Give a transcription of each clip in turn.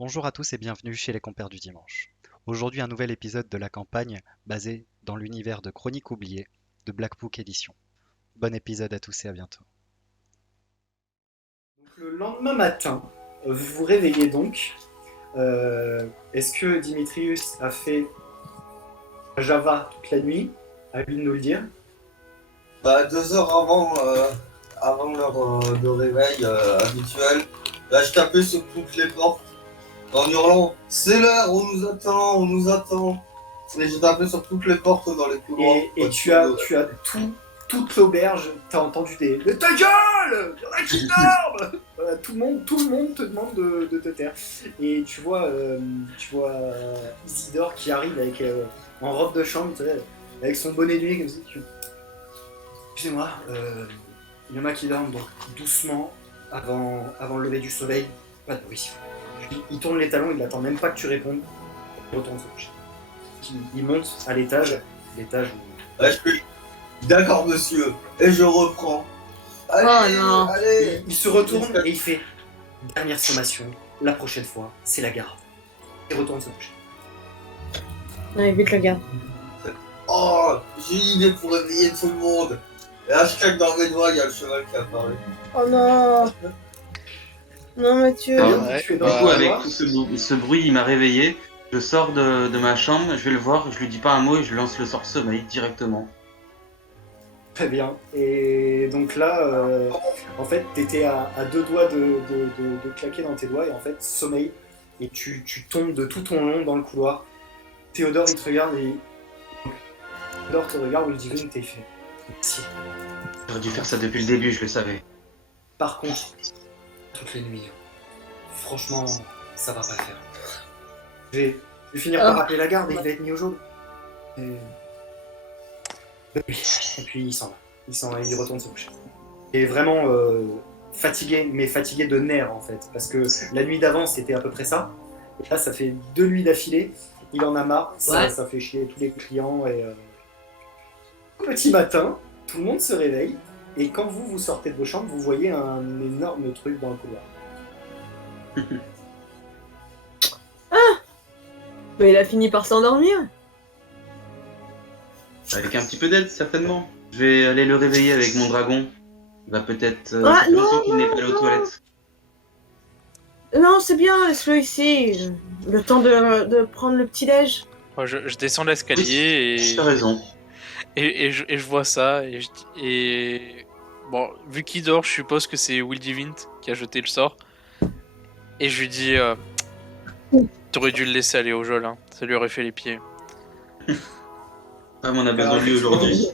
Bonjour à tous et bienvenue chez les Compères du Dimanche. Aujourd'hui, un nouvel épisode de la campagne basé dans l'univers de Chroniques oubliées de Black Book Edition. Bon épisode à tous et à bientôt. Donc, le lendemain matin, vous vous réveillez donc. Est-ce que Dimitrius a fait Java toute la nuit? À lui de nous le dire. Bah, 2 heures avant l'heure de réveil habituelle, là je tapais sur toutes les portes en hurlant c'est l'heure, on nous attend. Et j'ai tapé sur toutes les portes dans les couloirs. Et tu as toute l'auberge, t'as entendu des « Mais ta gueule! Y'en a qui dorment !» Voilà, tout le monde te demande de te taire. Et tu vois Isidore qui arrive avec, en robe de chambre, tu sais, avec son bonnet de nuit comme ça. Excusez-moi, il y en a qui dorment, donc doucement, avant le lever du soleil, pas de bruit. Il tourne les talons, il n'attend même pas que tu répondes, il retourne se coucher. Il monte à l'étage où... Là, je suis d'accord monsieur, et je reprends. Allez, Oh non. allez. Il se retourne et il fait dernière sommation, la prochaine fois, c'est la garde. Il retourne se coucher. Ouais, vite le gars. Oh, j'ai une idée pour réveiller tout le monde. Et là je claque dans mes doigts, il y a le cheval qui apparaît. Oh non. Non Mathieu. Ah, Ouais, tu es du dans coup, le avec couloir. tout ce bruit, il m'a réveillé. Je sors de ma chambre, je vais le voir, je lui dis pas un mot et je lance le sort sommeil directement. Très bien. Et donc là, en fait, t'étais à deux doigts de claquer dans tes doigts, et en fait, sommeil, et tu tombes de tout ton long dans le couloir. Théodore, il te regarde et... Théodore te regarde, il dit « t'es fait. Merci. J'aurais dû faire ça depuis le début, je le savais. Par contre, toutes les nuits, franchement, ça va pas le faire. Je vais finir par appeler la garde et il va être mis au jaune. Et puis il s'en va. Il retourne se coucher. Et vraiment fatigué, mais fatigué de nerfs en fait. Parce que la nuit d'avant, c'était à peu près ça. Et là, ça fait 2 nuits d'affilée. Il en a marre. Ça fait chier tous les clients. Et petit matin, tout le monde se réveille. Et quand vous sortez de vos chambres, vous voyez un énorme truc dans le couloir. Mais il a fini par s'endormir. Avec un petit peu d'aide, certainement. Je vais aller le réveiller avec mon dragon. Il va peut-être... Ah, c'est non, possible qu'il n'ait pas allé aux non. toilettes. Non, c'est bien, laisse-le ici. Le temps de prendre le petit-déj. Moi, je descends l'escalier Tu as raison. et je vois ça et bon, vu qu'il dort, je suppose que c'est Will Divint qui a jeté le sort. Et je lui dis t'aurais dû le laisser aller au jol, hein. Ça lui aurait fait les pieds. Ah, mais on a besoin de lui aujourd'hui.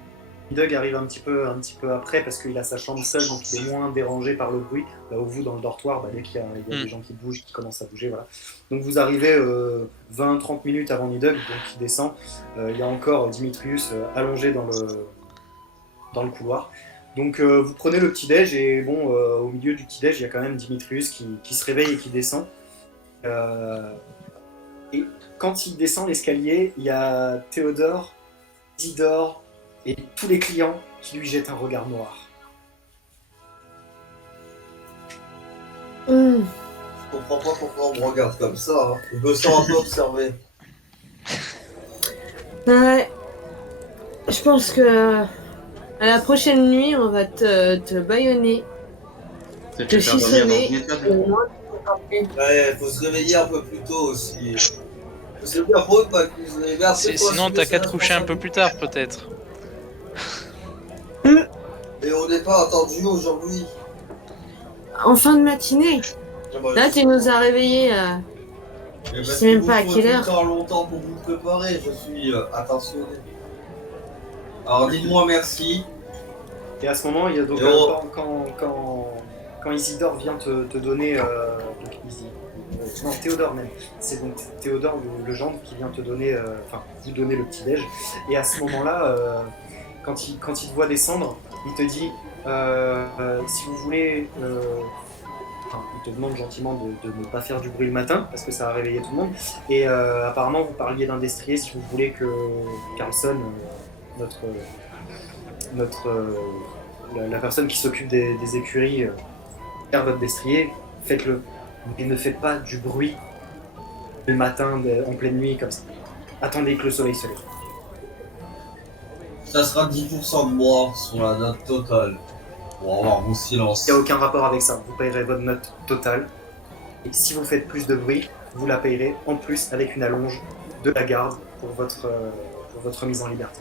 Doug arrive un petit peu après parce qu'il a sa chambre seule, donc il est moins dérangé par le bruit. Là où vous, dans le dortoir, dès qu'il y a des gens qui bougent, qui commencent à bouger, voilà. Donc vous arrivez 20-30 minutes avant Nidog, donc il descend. Il y a encore Dimitrius allongé dans le couloir. Donc vous prenez le petit-déj et bon, au milieu du petit-déj, il y a quand même Dimitrius qui se réveille et qui descend. Et quand il descend l'escalier, il y a Théodore, Isidore et tous les clients qui lui jettent un regard noir. Hmm. Je comprends pas pourquoi on me regarde comme ça. Hein. Je me sens un peu observé. Ouais. Je pense que à la prochaine nuit, on va te bâillonner, Ça te te fait faire dormir dans chiffonner. une étable. Ouais, faut se réveiller un peu plus tôt aussi. C'est bien pour eux pas que vous avez bien fait. Sinon, t'as qu'à te coucher un peu plus tard, peut-être. Et on n'est pas attendu aujourd'hui. En fin de matinée. Là, tu nous as réveillés. Je sais même pas à quelle heure. Temps longtemps pour vous préparer, je suis attentionné. Alors dites-moi merci. Et à ce moment, il y a donc quand Isidore vient te donner non, Théodore même. C'est donc Théodore le gendre qui vient te donner, vous donner le petit déj. Et à ce moment-là, quand il te voit descendre, il te dit si vous voulez. Il te demande gentiment de ne pas faire du bruit le matin parce que ça a réveillé tout le monde. Et apparemment, vous parliez d'un destrier. Si vous voulez que Carlson, la personne qui s'occupe des écuries, faire votre destrier, faites-le. Mais ne faites pas du bruit le matin, en pleine nuit, comme ça. Attendez que le soleil se lève. Ça sera 10% de moi sur la note totale. Pour avoir mon silence. Il n'y a aucun rapport avec ça. Vous payerez votre note totale. Et si vous faites plus de bruit, vous la payerez en plus avec une allonge de la garde pour votre mise en liberté.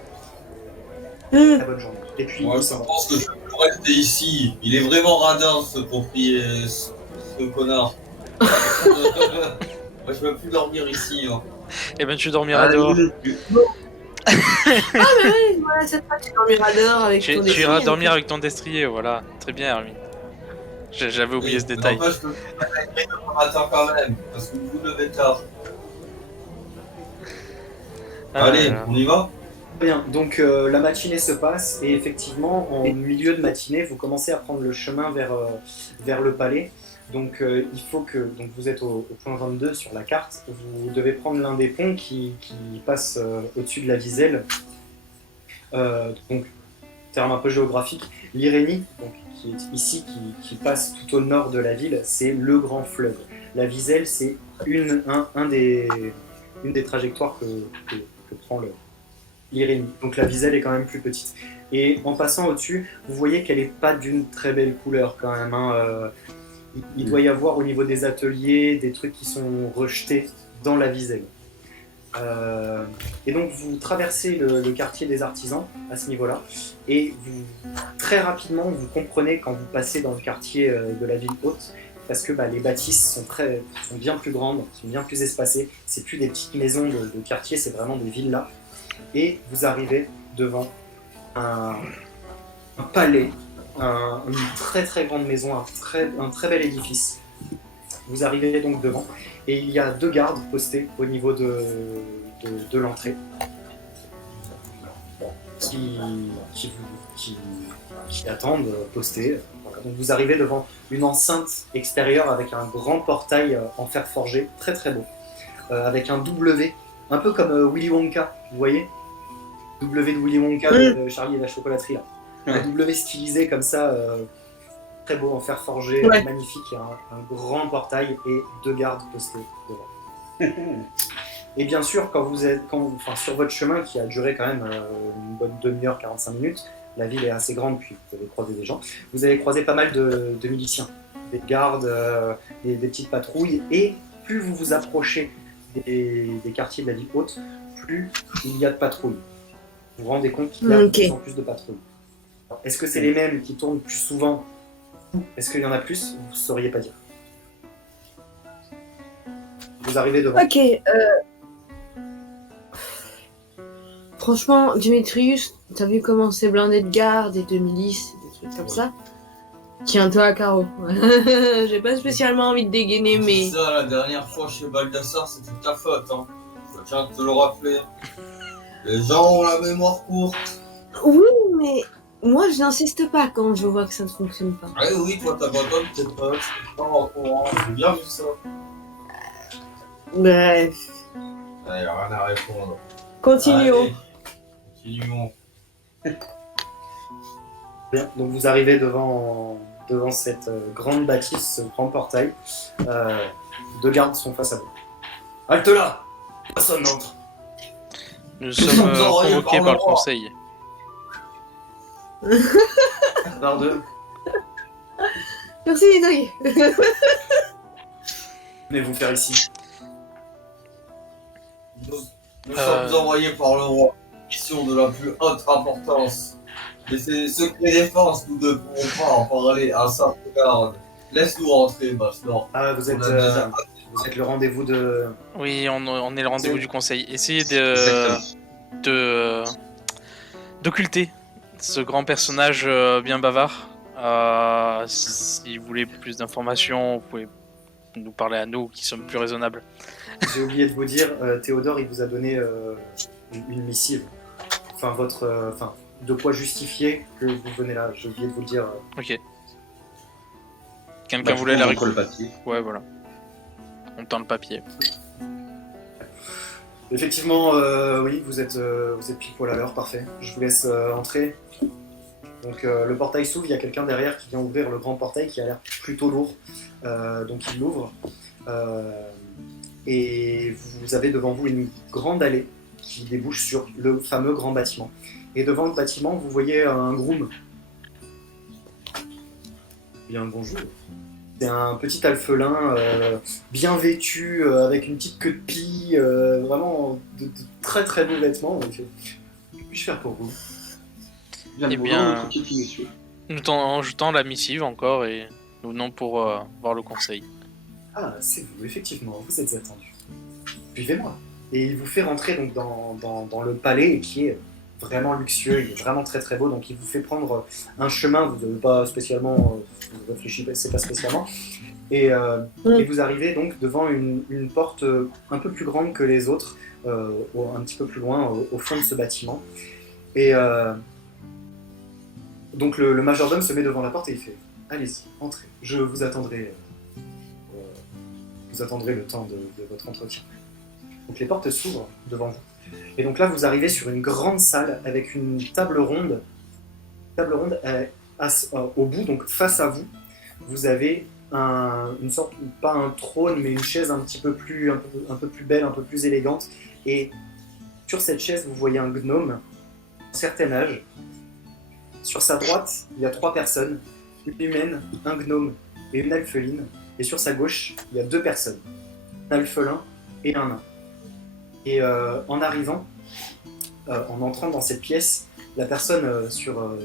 Très bonne journée. Et puis, Moi, je pense que je peux rester ici. Il est vraiment radin, ce connard. Moi, je peux plus dormir ici. Hein. Eh ben, tu dormiras dehors. Ah, mais oui, voilà, cette fois, tu dormiras dehors avec ton Tu iras destrier, dormir donc. avec ton destrier, voilà. Très bien, Hermine. J'avais oublié ce Mais détail. n'empêche, je peux plus m'attaquer demain matin quand même. Parce que vous levez tard. Ah, Allez, voilà. on y va? bien. Donc la matinée se passe et effectivement, en milieu de matinée, vous commencez à prendre le chemin vers le palais. Donc il faut que donc vous êtes au point 22 sur la carte. Vous devez prendre l'un des ponts qui passe au-dessus de la Viselle. Donc terme un peu géographique, l'Irénie, donc qui est ici, qui passe tout au nord de la ville, c'est le grand fleuve. La Viselle, c'est une des trajectoires que prend l'Irénie. Donc la Viselle est quand même plus petite. Et en passant au-dessus, vous voyez qu'elle n'est pas d'une très belle couleur quand même. Hein. Il doit y avoir au niveau des ateliers des trucs qui sont rejetés dans la Viselle. Et donc vous traversez le quartier des artisans à ce niveau-là et très rapidement vous comprenez quand vous passez dans le quartier de la ville haute parce que les bâtisses sont bien plus grandes, sont bien plus espacées, c'est plus des petites maisons de quartier, c'est vraiment des villas et vous arrivez devant un palais, une très très grande maison, un très bel édifice. Vous arrivez donc devant et il y a 2 gardes postés au niveau de l'entrée qui attendent postés. Voilà. Donc vous arrivez devant une enceinte extérieure avec un grand portail en fer forgé, très très beau, avec un W, un peu comme Willy Wonka, vous voyez W de Willy Wonka de Charlie et la chocolaterie là. Un W stylisé comme ça. Très beau en fer forgé, Ouais. magnifique, un grand portail et 2 gardes postés devant. Et bien sûr, sur votre chemin qui a duré quand même une bonne demi-heure, 45 minutes, la ville est assez grande, puis vous avez croisé des gens, vous avez croisé pas mal de miliciens, des gardes, des petites patrouilles, et plus vous vous approchez des quartiers de la ville haute, plus il y a de patrouilles. Vous vous rendez compte qu'il y a de plus en plus de patrouilles. Alors, est-ce que c'est les mêmes qui tournent plus souvent? Est-ce qu'il y en a plus? Vous ne sauriez pas dire. Vous arrivez devant. Ok. Franchement, Dimitrius, t'as vu comment c'est blindé de gardes et de milices, des trucs comme ça? Tiens-toi à carreau. J'ai pas spécialement envie de dégainer, mais... Ça, la dernière fois chez Baldassar, c'était ta faute. Hein. Je tiens à te le rappeler. Les gens ont la mémoire courte. Oui, mais moi, je n'insiste pas quand je vois que ça ne fonctionne pas. Ah oui, toi, t'abandonnes tes potes, t'es pas en courant. J'ai bien vu ça. Bref, Allez, rien à répondre. continuons. Allez, continuons. Bien. Donc vous arrivez devant cette grande bâtisse, ce grand portail. 2 gardes sont face à vous. Halte là! Personne n'entre. Nous sommes convoqués par le conseil. Par 2. Merci, Nidri. Venez-vous faire ici. Nous sommes envoyés par le roi. Mission de la plus haute importance. Mais c'est secret défense, nous ne pouvons pas en parler à sa garde. Laisse-nous rentrer, Bastor. Ah, vous êtes le rendez-vous de... Oui, on est le rendez-vous du conseil. Essayez d'occulter ce grand personnage bien bavard. Si vous voulez plus d'informations, vous pouvez nous parler à nous qui sommes plus raisonnables. J'ai oublié de vous dire, Théodore, il vous a donné une missive. Enfin, de quoi justifier que vous venez là. J'ai oublié de vous le dire. Ok. Quelqu'un voulait la le récupérer. papier. Ouais, voilà. On tend le papier. Effectivement, oui, vous êtes pile poil à l'heure, parfait. Je vous laisse entrer. Donc le portail s'ouvre, il y a quelqu'un derrière qui vient ouvrir le grand portail qui a l'air plutôt lourd. Donc il l'ouvre. et vous avez devant vous une grande allée qui débouche sur le fameux grand bâtiment. Et devant le bâtiment, vous voyez un groom. Bien, bonjour. C'est un petit alphelin bien vêtu, avec une petite queue de pie, vraiment de très très beaux vêtements. Donc, que puis-je faire pour vous? Bien, Eh bonjour, bien- notre petit monsieur. Je tends la missive encore et nous venons pour voir le conseil. Ah, c'est vous, effectivement, vous êtes attendu. Suivez-moi. Et il vous fait rentrer donc dans le palais qui est vraiment luxueux, il est vraiment très très beau, donc il vous fait prendre un chemin, vous n'avez pas spécialement, vous réfléchissez pas spécialement, et vous arrivez donc devant une porte un peu plus grande que les autres, un petit peu plus loin au fond de ce bâtiment. Et donc le majordome se met devant la porte et il fait « Allez-y, entrez, je vous attendrai le temps de votre entretien. » Donc les portes s'ouvrent devant vous. Et donc là, vous arrivez sur une grande salle avec une table ronde. Au bout, donc face à vous, vous avez une sorte, pas un trône, mais une chaise un peu plus belle, un peu plus élégante. Et sur cette chaise, vous voyez un gnome d'un certain âge. Sur sa droite, il y a 3 personnes, une humaine, un gnome et une alpheline. Et sur sa gauche, il y a 2 personnes, un alphelin et un nain. Et en arrivant, en entrant dans cette pièce, la personne sur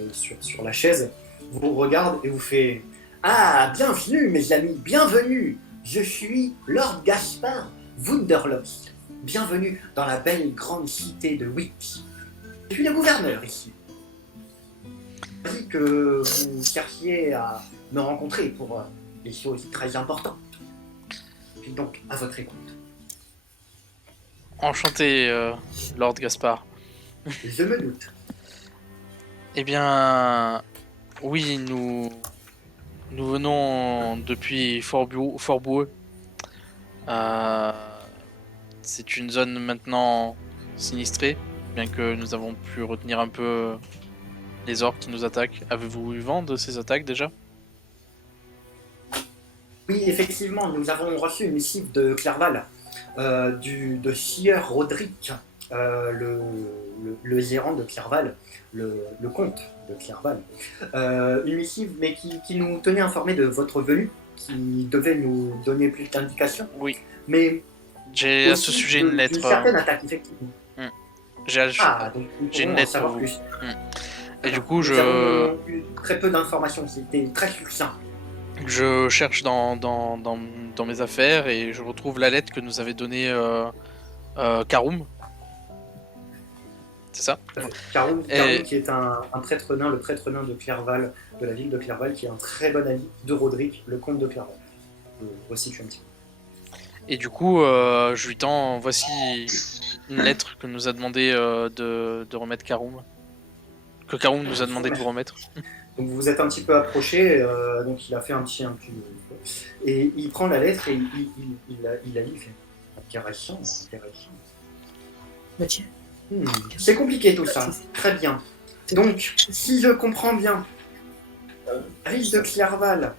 la chaise vous regarde et vous fait « Ah, bienvenue mes amis, bienvenue! Je suis Lord Gaspard Wunderlos. Bienvenue dans la belle grande cité de Wick. Je suis le gouverneur ici. Je dis que vous cherchiez à me rencontrer pour des choses très importantes. Je suis donc à votre écoute. » Enchanté, Lord Gaspard. Je me doute. Eh bien, oui, nous venons depuis Fort-Boueux. C'est une zone maintenant sinistrée, bien que nous avons pu retenir un peu les orques qui nous attaquent. Avez-vous eu vent de ces attaques déjà? Oui, effectivement, nous avons reçu une missive de Clerval, de Sieur Roderick, le gérant de Clerval, le comte de Clerval. Une missive, mais qui nous tenait informés de votre venue, qui devait nous donner plus d'indications. Oui. Mais J'ai à ce aussi sujet une d'une lettre. certaine attaque, effectivement. J'ai Donc nous j'ai une pourrons en lettre savoir pour vous. plus. Et du coup, Nous avons eu très peu d'informations, c'était très succinct. je cherche dans mes affaires et je retrouve la lettre que nous avait donnée Karum. C'est ça? Karum, Et- qui est un prêtre nain, le prêtre nain de Clerval, de la ville de Clerval, qui est un très bon ami de Roderick, le comte de Clerval. Je vous resitue un petit peu. Et du coup, je lui tends, voici une lettre que nous a demandé de remettre Karum. Que Karum nous a demandé de vous remettre. Donc vous vous êtes un petit peu approché, donc il a fait un petit et il prend la lettre et il la lit, il fait intéressant. Bah tiens. C'est compliqué tout ça, très bien. Donc, si je comprends bien, la ville de Clerval,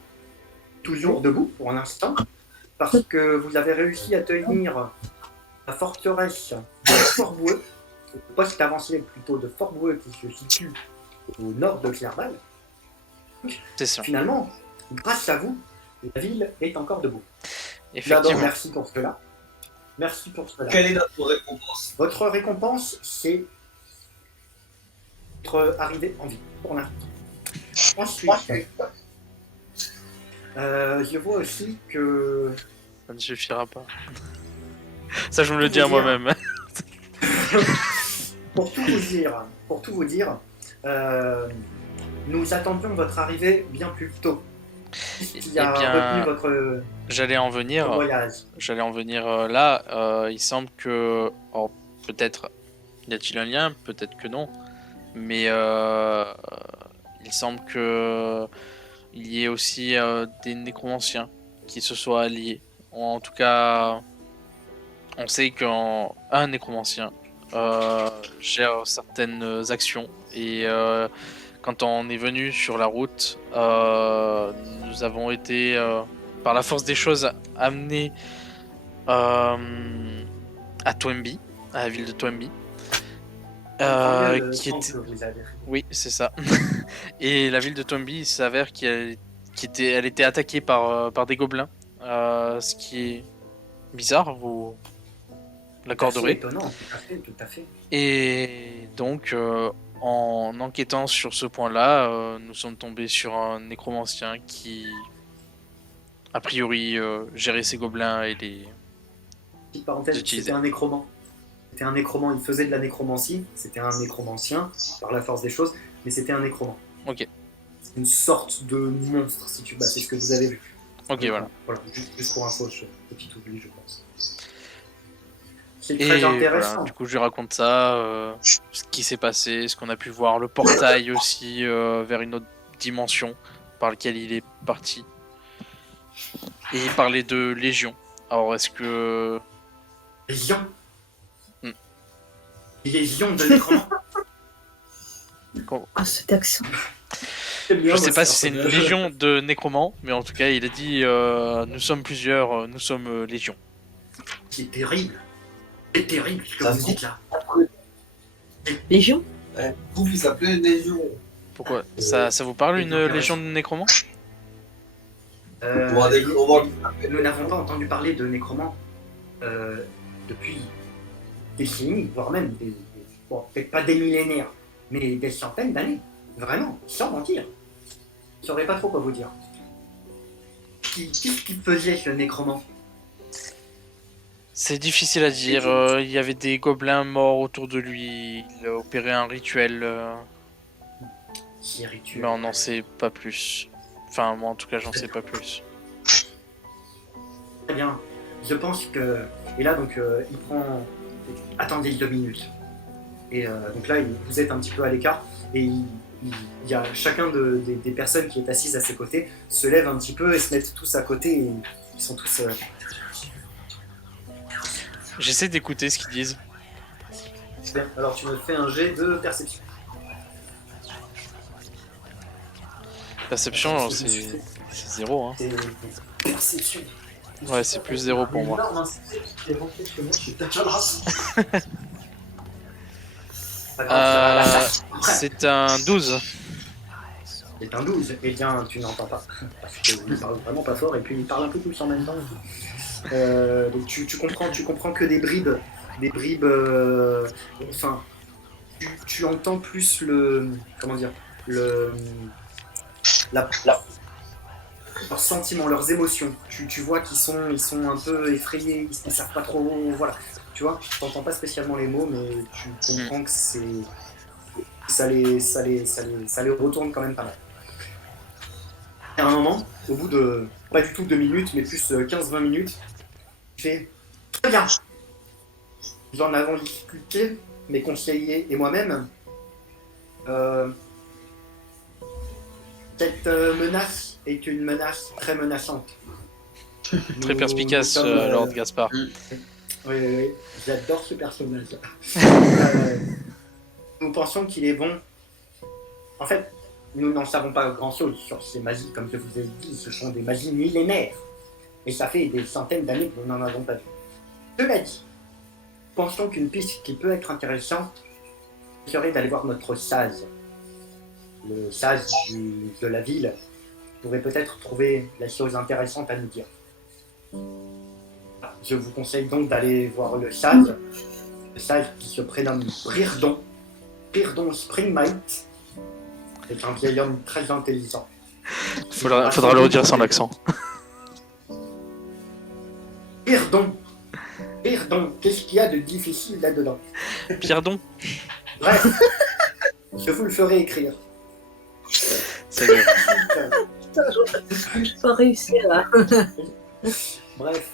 toujours debout pour l'instant, parce que vous avez réussi à tenir la forteresse de Fort-Boueux, le poste avancé plutôt de Fort-Boueux qui se situe au nord de Clerval. C'est ça. Finalement, grâce à vous, la ville est encore debout. D'abord, Effectivement. merci pour cela. Merci pour cela. Quelle est notre récompense? Votre récompense, c'est votre arrivée en vie, pour l'instant. Ensuite, je vois aussi que... Ça ne suffira pas. Ça, je me le Pour dis à vous dire. moi-même. Pour tout vous dire, nous attendions votre arrivée bien plus tôt. Qui a Eh bien, retenu votre J'allais en venir. voyage. Là. Il semble que, alors, peut-être y a-t-il un lien, peut-être que non, mais il semble que il y ait aussi des nécromanciens qui se soient alliés. En tout cas, on sait qu'un nécromancien gère certaines actions et quand on est venu sur la route, nous avons été par la force des choses amenés à Toynbee, à la ville de Toynbee. Le Qui temps était... que vous avez- Oui, c'est ça. Et la ville de Toynbee, il s'avère elle était attaquée par des gobelins. Ce qui est bizarre, vous C'est l'accorderez. étonnant, tout à fait, tout à fait. Et donc, en enquêtant sur ce point-là, nous sommes tombés sur un nécromancien qui, a priori, gérait ces gobelins et les Petite parenthèse, utilisait. c'était un nécromant. C'était un nécromant, il faisait de la nécromancie, c'était un nécromancien, par la force des choses, mais c'était un nécromant. Ok, C'est une sorte de monstre, si tu... Bah, c'est ce que vous avez vu. ok, voilà. Voilà, juste pour info, petit oubli, je pense. C'est Et très voilà, intéressant. du coup, je lui raconte ça, ce qui s'est passé, ce qu'on a pu voir, le portail aussi vers une autre dimension par lequel il est parti. Et il parlait de Légion. Alors, est-ce que... Légion. Hmm. Légion de nécromant. Ah, cet accent. Je sais pas si c'est une légion de nécromants, mais en tout cas, il a dit nous sommes plusieurs, nous sommes légion. C'est terrible. C'est terrible ce que Ça vous se dites là. Légion? Ouais, Pouf, il s'appelait Légion. Pourquoi ça vous parle une légion de nécromants? Pour un nécromant. Nous n'avons pas entendu parler de nécromant depuis des décennies, voire même bon, peut-être pas des millénaires, mais des centaines d'années. Vraiment, sans mentir. Je saurais pas trop quoi vous dire. Qu'est-ce qu'il faisait ce nécromant? C'est difficile à dire. Il y avait des gobelins morts autour de lui. Il a opéré un rituel, C'est rituel. mais on n'en sait pas plus. Enfin, moi en tout cas, j'en sais pas plus. Très bien. Je pense que. Et là, donc, il prend. Attendez 2 minutes. Et donc là, vous êtes un petit peu à l'écart. Et il y a chacun des personnes qui est assise à ses côtés se lève un petit peu et se mettent tous à côté. Et ils sont tous. J'essaie d'écouter ce qu'ils disent. Bien. Alors, tu me fais un jet de perception. Perception, Je me suis c'est fait- 0. Hein. C'est perception. Ouais, c'est plus 0 pour moi. Énorme insecte qui est rentré chez moi, je suis peut-être mal race. Pas grave, ça va, là, ça- Après, C'est un 12. c'est un 12. Eh bien, tu n'entends pas. Parce qu'il parle vraiment pas fort et puis il parle un peu tous en même temps. Donc tu comprends que des bribes. Des bribes. Enfin, tu entends plus le. Comment dire? Leurs sentiments, leurs émotions. Tu vois qu'ils sont un peu effrayés, ils savent pas trop. Voilà. Tu vois, tu n'entends pas spécialement les mots, mais tu comprends que ça les retourne quand même pas mal. Et à un moment, au bout de pas du tout 2 minutes, mais plus 15-20 minutes, il fait très bien. Nous en avons discuté, mes conseillers et moi-même. Cette menace est une menace très menaçante. Très perspicace, Nous sommes, Lord Gaspard. Oui, j'adore ce personnage. Nous pensons qu'il est bon. En fait, nous n'en savons pas grand-chose sur ces magies, comme je vous ai dit, ce sont des magies millénaires. Et ça fait des centaines d'années que nous n'en avons pas vu. Cela dit, pensons qu'une piste qui peut être intéressante serait d'aller voir notre sage. Le sage de la ville pourrait peut-être trouver la chose intéressante à nous dire. Je vous conseille donc d'aller voir le sage qui se prénomme Rirdon Springmite. C'est un vieil homme très intelligent. Faudra le redire sans l'accent. Rirdon, qu'est-ce qu'il y a de difficile là-dedans? Pierdon. Bref, je vous le ferai écrire. C'est vrai. Pas réussir là. Bref.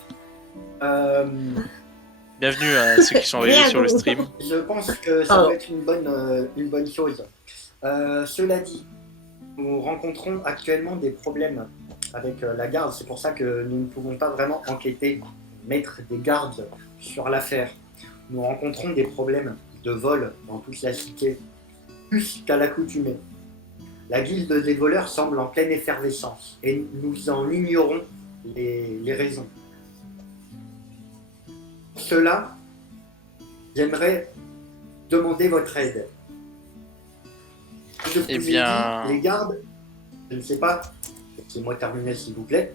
Bienvenue à ceux qui sont arrivés sur le stream. Je pense que ça va être une bonne chose. Cela dit, nous rencontrons actuellement des problèmes avec la garde. C'est pour ça que nous ne pouvons pas vraiment enquêter, mettre des gardes sur l'affaire. Nous rencontrons des problèmes de vol dans toute la cité, plus qu'à l'accoutumée. La guilde des voleurs semble en pleine effervescence et nous en ignorons les raisons. cela, j'aimerais demander votre aide. Je vous Eh ai bien- dit, les gardes, je ne sais pas, laissez-moi terminer s'il vous plaît.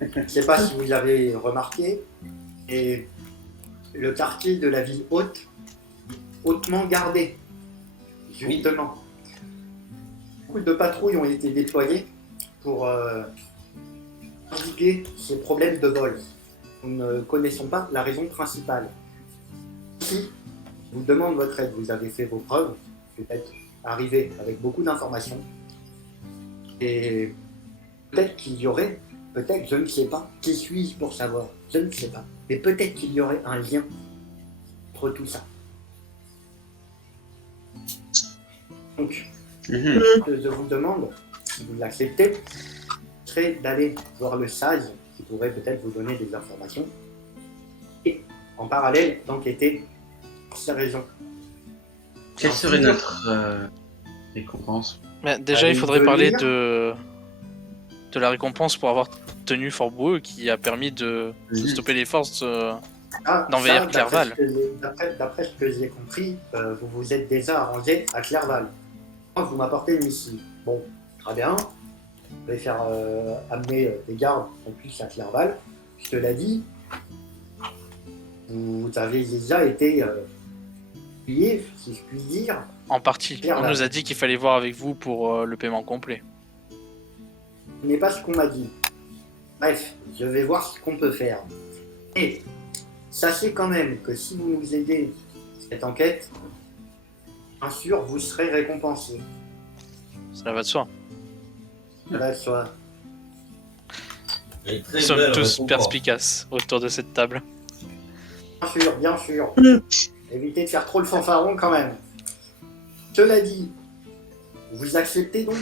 Je ne sais pas si vous avez remarqué, et le quartier de la ville haute, hautement gardé, justement. Beaucoup de patrouilles ont été déployées pour indiquer ces problèmes de vol. Nous ne connaissons pas la raison principale. Si je vous demande votre aide, vous avez fait vos preuves, peut-être arrivé avec beaucoup d'informations, et peut-être qu'il y aurait, peut-être, je ne sais pas, qui suis-je pour savoir, je ne sais pas, mais peut-être qu'il y aurait un lien entre tout ça. Donc, Mhm. ce que je vous demande, si vous l'acceptez, serait d'aller voir le sage qui pourrait peut-être vous donner des informations et en parallèle d'enquêter sur ces raisons. Quelle serait notre récompense? Mais déjà, il Allez, faudrait venir. parler de la récompense pour avoir tenu Fort Boueux qui a permis de stopper les forces. Ah, d'envahir ça, Clerval. D'après ce que j'ai compris, vous vous êtes déjà arrangé à Clerval. Vous m'apportez une missive. Bon, très bien. Je vais faire amener des gardes en plus à Clerval. Je te l'ai dit, vous avez déjà été payé, si je puis dire. En partie. Clerval. On nous a dit qu'il fallait voir avec vous pour le paiement complet. Ce n'est pas ce qu'on m'a dit. Bref, je vais voir ce qu'on peut faire. Et sachez quand même que si vous nous aidez cette enquête, bien sûr, vous serez récompensé. Ça va de soi. Là, soit. Et très Nous sommes belle tous récompense. perspicaces autour de cette table. Bien sûr, bien sûr. Évitez de faire trop le fanfaron quand même. Cela dit, vous acceptez donc?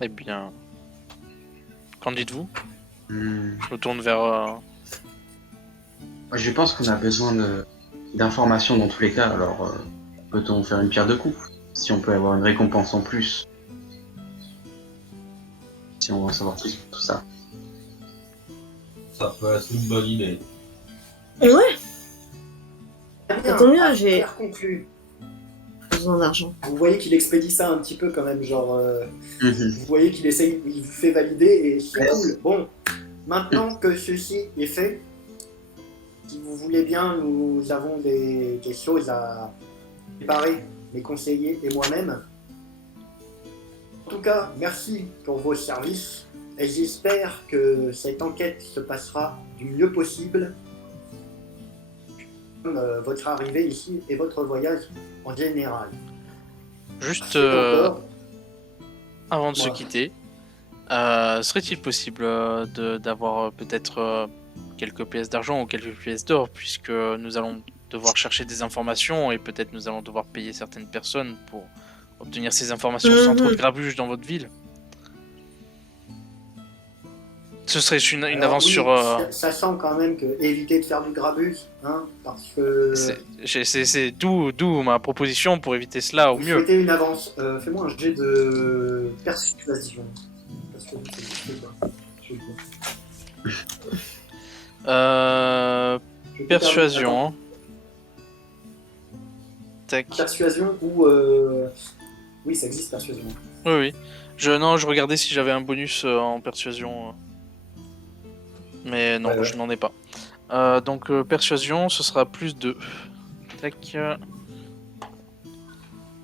Eh bien. Qu'en dites-vous? Hmm. Je me tourne vers. Je pense qu'on a besoin d'informations dans tous les cas, alors peut-on faire une pierre deux coups? Si on peut avoir une récompense en plus. Si on veut en savoir plus sur tout ça. Ça peut être une bonne idée. Ouais, Très bien, tant mieux, j'ai affaire conclue. besoin d'argent. Vous voyez qu'il expédie ça un petit peu quand même, genre. Mhm. Vous voyez qu'il essaye, il vous fait valider et c'est cool. Bon, maintenant que ceci est fait, si vous voulez bien, nous avons des choses à préparer, mes conseillers et moi-même. En tout cas, merci pour vos services et j'espère que cette enquête se passera du mieux possible. Comme votre arrivée ici et votre voyage en général. Juste Merci encore. avant de se Voilà. quitter, serait-il possible d'avoir peut-être quelques pièces d'argent ou quelques pièces d'or, puisque nous allons devoir chercher des informations et peut-être nous allons devoir payer certaines personnes pour obtenir ces informations sans trop de grabuge dans votre ville. Ce serait une Alors avance oui, sur. Sachant quand même que éviter de faire du grabuge, hein, parce que C'est d'où ma proposition pour éviter cela au vous mieux. souhaitez une avance. Fais-moi un jet de persuasion. C'est quoi? Je vais dire. Je vais Persuasion. attends, Hein. Tac. Persuasion ou oui, ça existe persuasion. Oui, oui. Je regardais si j'avais un bonus en persuasion. Mais non, Ouais. je n'en ai pas. Donc, persuasion, ce sera plus 2. Tac.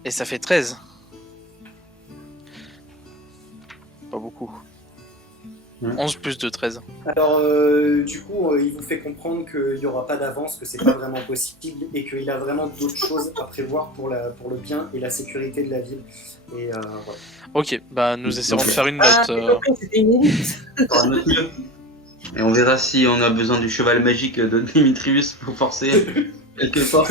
Et ça fait 13. Pas beaucoup. Ouais. 11 plus 2, 13. Alors, du coup, il vous fait comprendre qu'il n'y aura pas d'avance, que c'est pas vraiment possible et qu'il a vraiment d'autres choses à prévoir pour le bien et la sécurité de la ville. Et voilà. Ok, bah nous essaierons Ok. de faire une Ah, note. j'ai compris, c'était une élite. On fera notre mieux. Et on verra si on a besoin du cheval magique de Dimitrius pour forcer quelque part.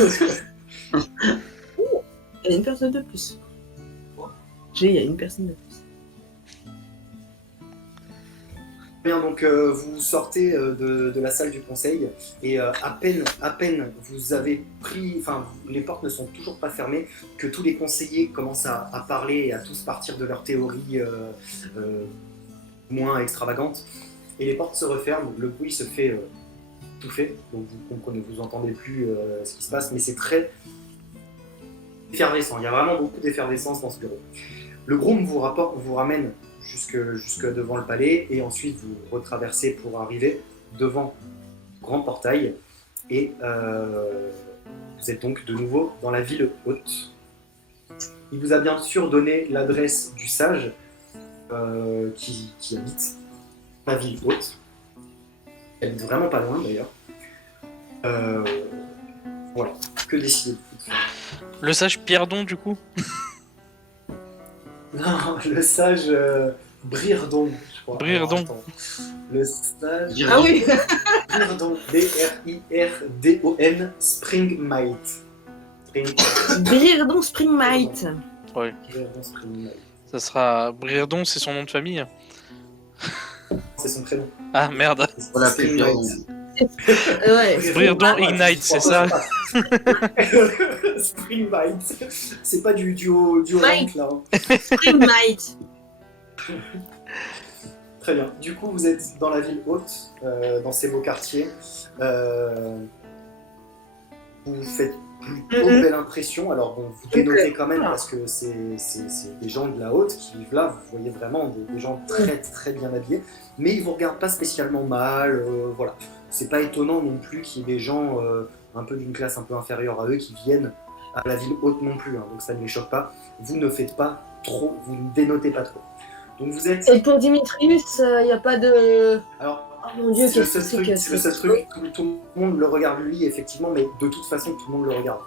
Il y a une personne de plus. Il y a une personne de plus. Bien, donc vous sortez de la salle du conseil et à peine vous avez pris, enfin les portes ne sont toujours pas fermées, que tous les conseillers commencent à parler et à tous partir de leurs théories moins extravagantes et les portes se referment, le bruit se fait étouffé, donc vous comprenez, vous entendez plus ce qui se passe, mais c'est très effervescent. Il y a vraiment beaucoup d'effervescence dans ce bureau. Le groom vous ramène jusque devant le palais et ensuite vous retraversez pour arriver devant le grand portail et vous êtes donc de nouveau dans la ville haute. Il vous a bien sûr donné l'adresse du sage qui habite la ville haute. Il habite vraiment pas loin d'ailleurs. Voilà, que décider de faire. Le sage Pierdon, du coup. Non, le sage Brirdon, je crois. Brirdon. Alors, attends. Le sage Ah oui. Brirdon, B-R-I-R-D-O-N, Springmite. Brirdon Springmite. Ouais. Brirdon Springmite. Ça sera. Brirdon, c'est son nom de famille. C'est son prénom. Ah merde. On l'appelle Pierdon. Ouais. Brirdon Ignite, c'est ça. Springmite. C'est pas du duo rank là. Hein. Springmite. Très bien. Du coup, vous êtes dans la ville haute, dans ces beaux quartiers. Vous faites plutôt belle impression. Alors, bon, vous dénotez quand même parce que c'est des gens de la haute qui vivent là. Vous voyez vraiment des gens très très bien habillés. Mais ils vous regardent pas spécialement mal. Voilà. C'est pas étonnant non plus qu'il y ait des gens un peu d'une classe un peu inférieure à eux qui viennent à la ville haute non plus. Hein. Donc, ça ne les choque pas. Vous ne faites pas trop, vous ne dénotez pas trop. Donc, vous êtes. Et pour Dimitrius, il n'y a pas de. Alors, Oh mon dieu, c'est le qu'est-ce seul que truc, c'est c'est le seul truc, tout le monde le regarde lui, effectivement, mais de toute façon, tout le monde le regarde.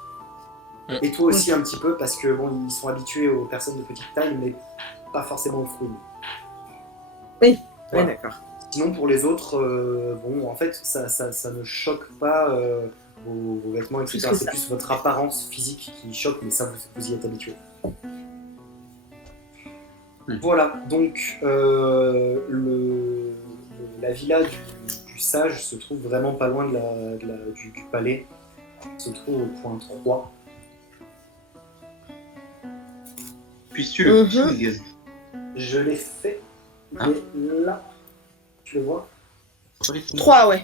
Et toi aussi un petit peu, parce que bon, ils sont habitués aux personnes de petite taille, mais pas forcément aux fruits. Oui, Voilà. ouais, d'accord. Sinon, pour les autres, bon, en fait, ça ne choque pas vos vêtements, etc. Plus que C'est ça. plus votre apparence physique qui choque, mais ça, vous y êtes habitué. Voilà, donc la villa du sage se trouve vraiment pas loin du palais. Il se trouve au point 3. Puisses-tu le Mhm. ping? Je l'ai fait, Ah. mais là, tu le vois, 3, ouais.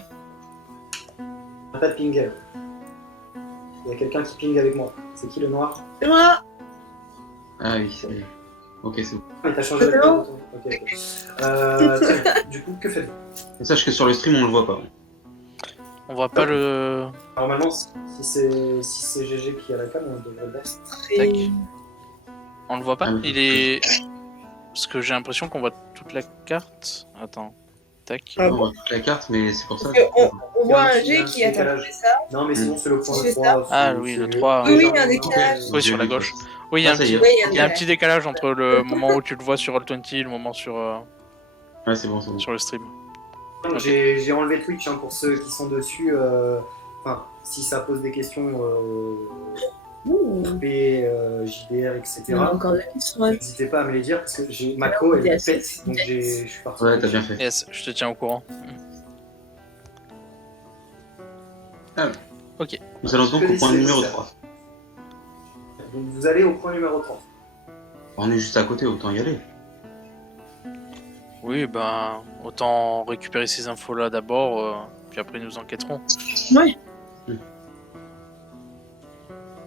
pas de ping. Il y a quelqu'un qui ping avec moi. C'est qui le noir? C'est moi. Ah oui, c'est... Ok, c'est bon. Ah, mais t'as changé la C'est couleur bon. de ton- Ok, ok. Très bien. Du coup, que faites-vous? Mais sache que sur le stream, on le voit pas. On voit pas le. Normalement, si c'est GG qui a la cam, on devrait le voir. Tac. On le voit pas. Ah oui. Il est. Parce que j'ai l'impression qu'on voit toute la carte. Attends. Tac. Ah On voit toute la carte, mais c'est pour ça. Parce qu'on- on voit Il y a un un G petit qui a décalage. tapé ça. Non, mais sinon, c'est le point Tu fais 3. Ah oui, le 3. Oui, il y a un décalage. Oui, sur la gauche. Oui, il y a Ah, un ça y petit. est. Oui, Il y a un petit décalage entre le moment où tu le vois sur Roll20 et le moment sur Ouais, c'est bon, c'est bon. le stream. Donc, j'ai enlevé Twitch hein, pour ceux qui sont dessus. Enfin, si ça pose des questions, Ouh. P, JDR, etc. Il y en a encore des questions. Ouais. N'hésitez pas à me les dire parce que j'ai Mako, elle Yes. pète, donc je suis parti. Ouais, t'as bien fait. Yes, je te tiens au courant. Nous allons donc Que au point décider, numéro ça. 3. Donc vous allez au point numéro 3. On est juste à côté, autant y aller. Oui, ben, autant récupérer ces infos-là d'abord, puis après nous enquêterons. Ouais.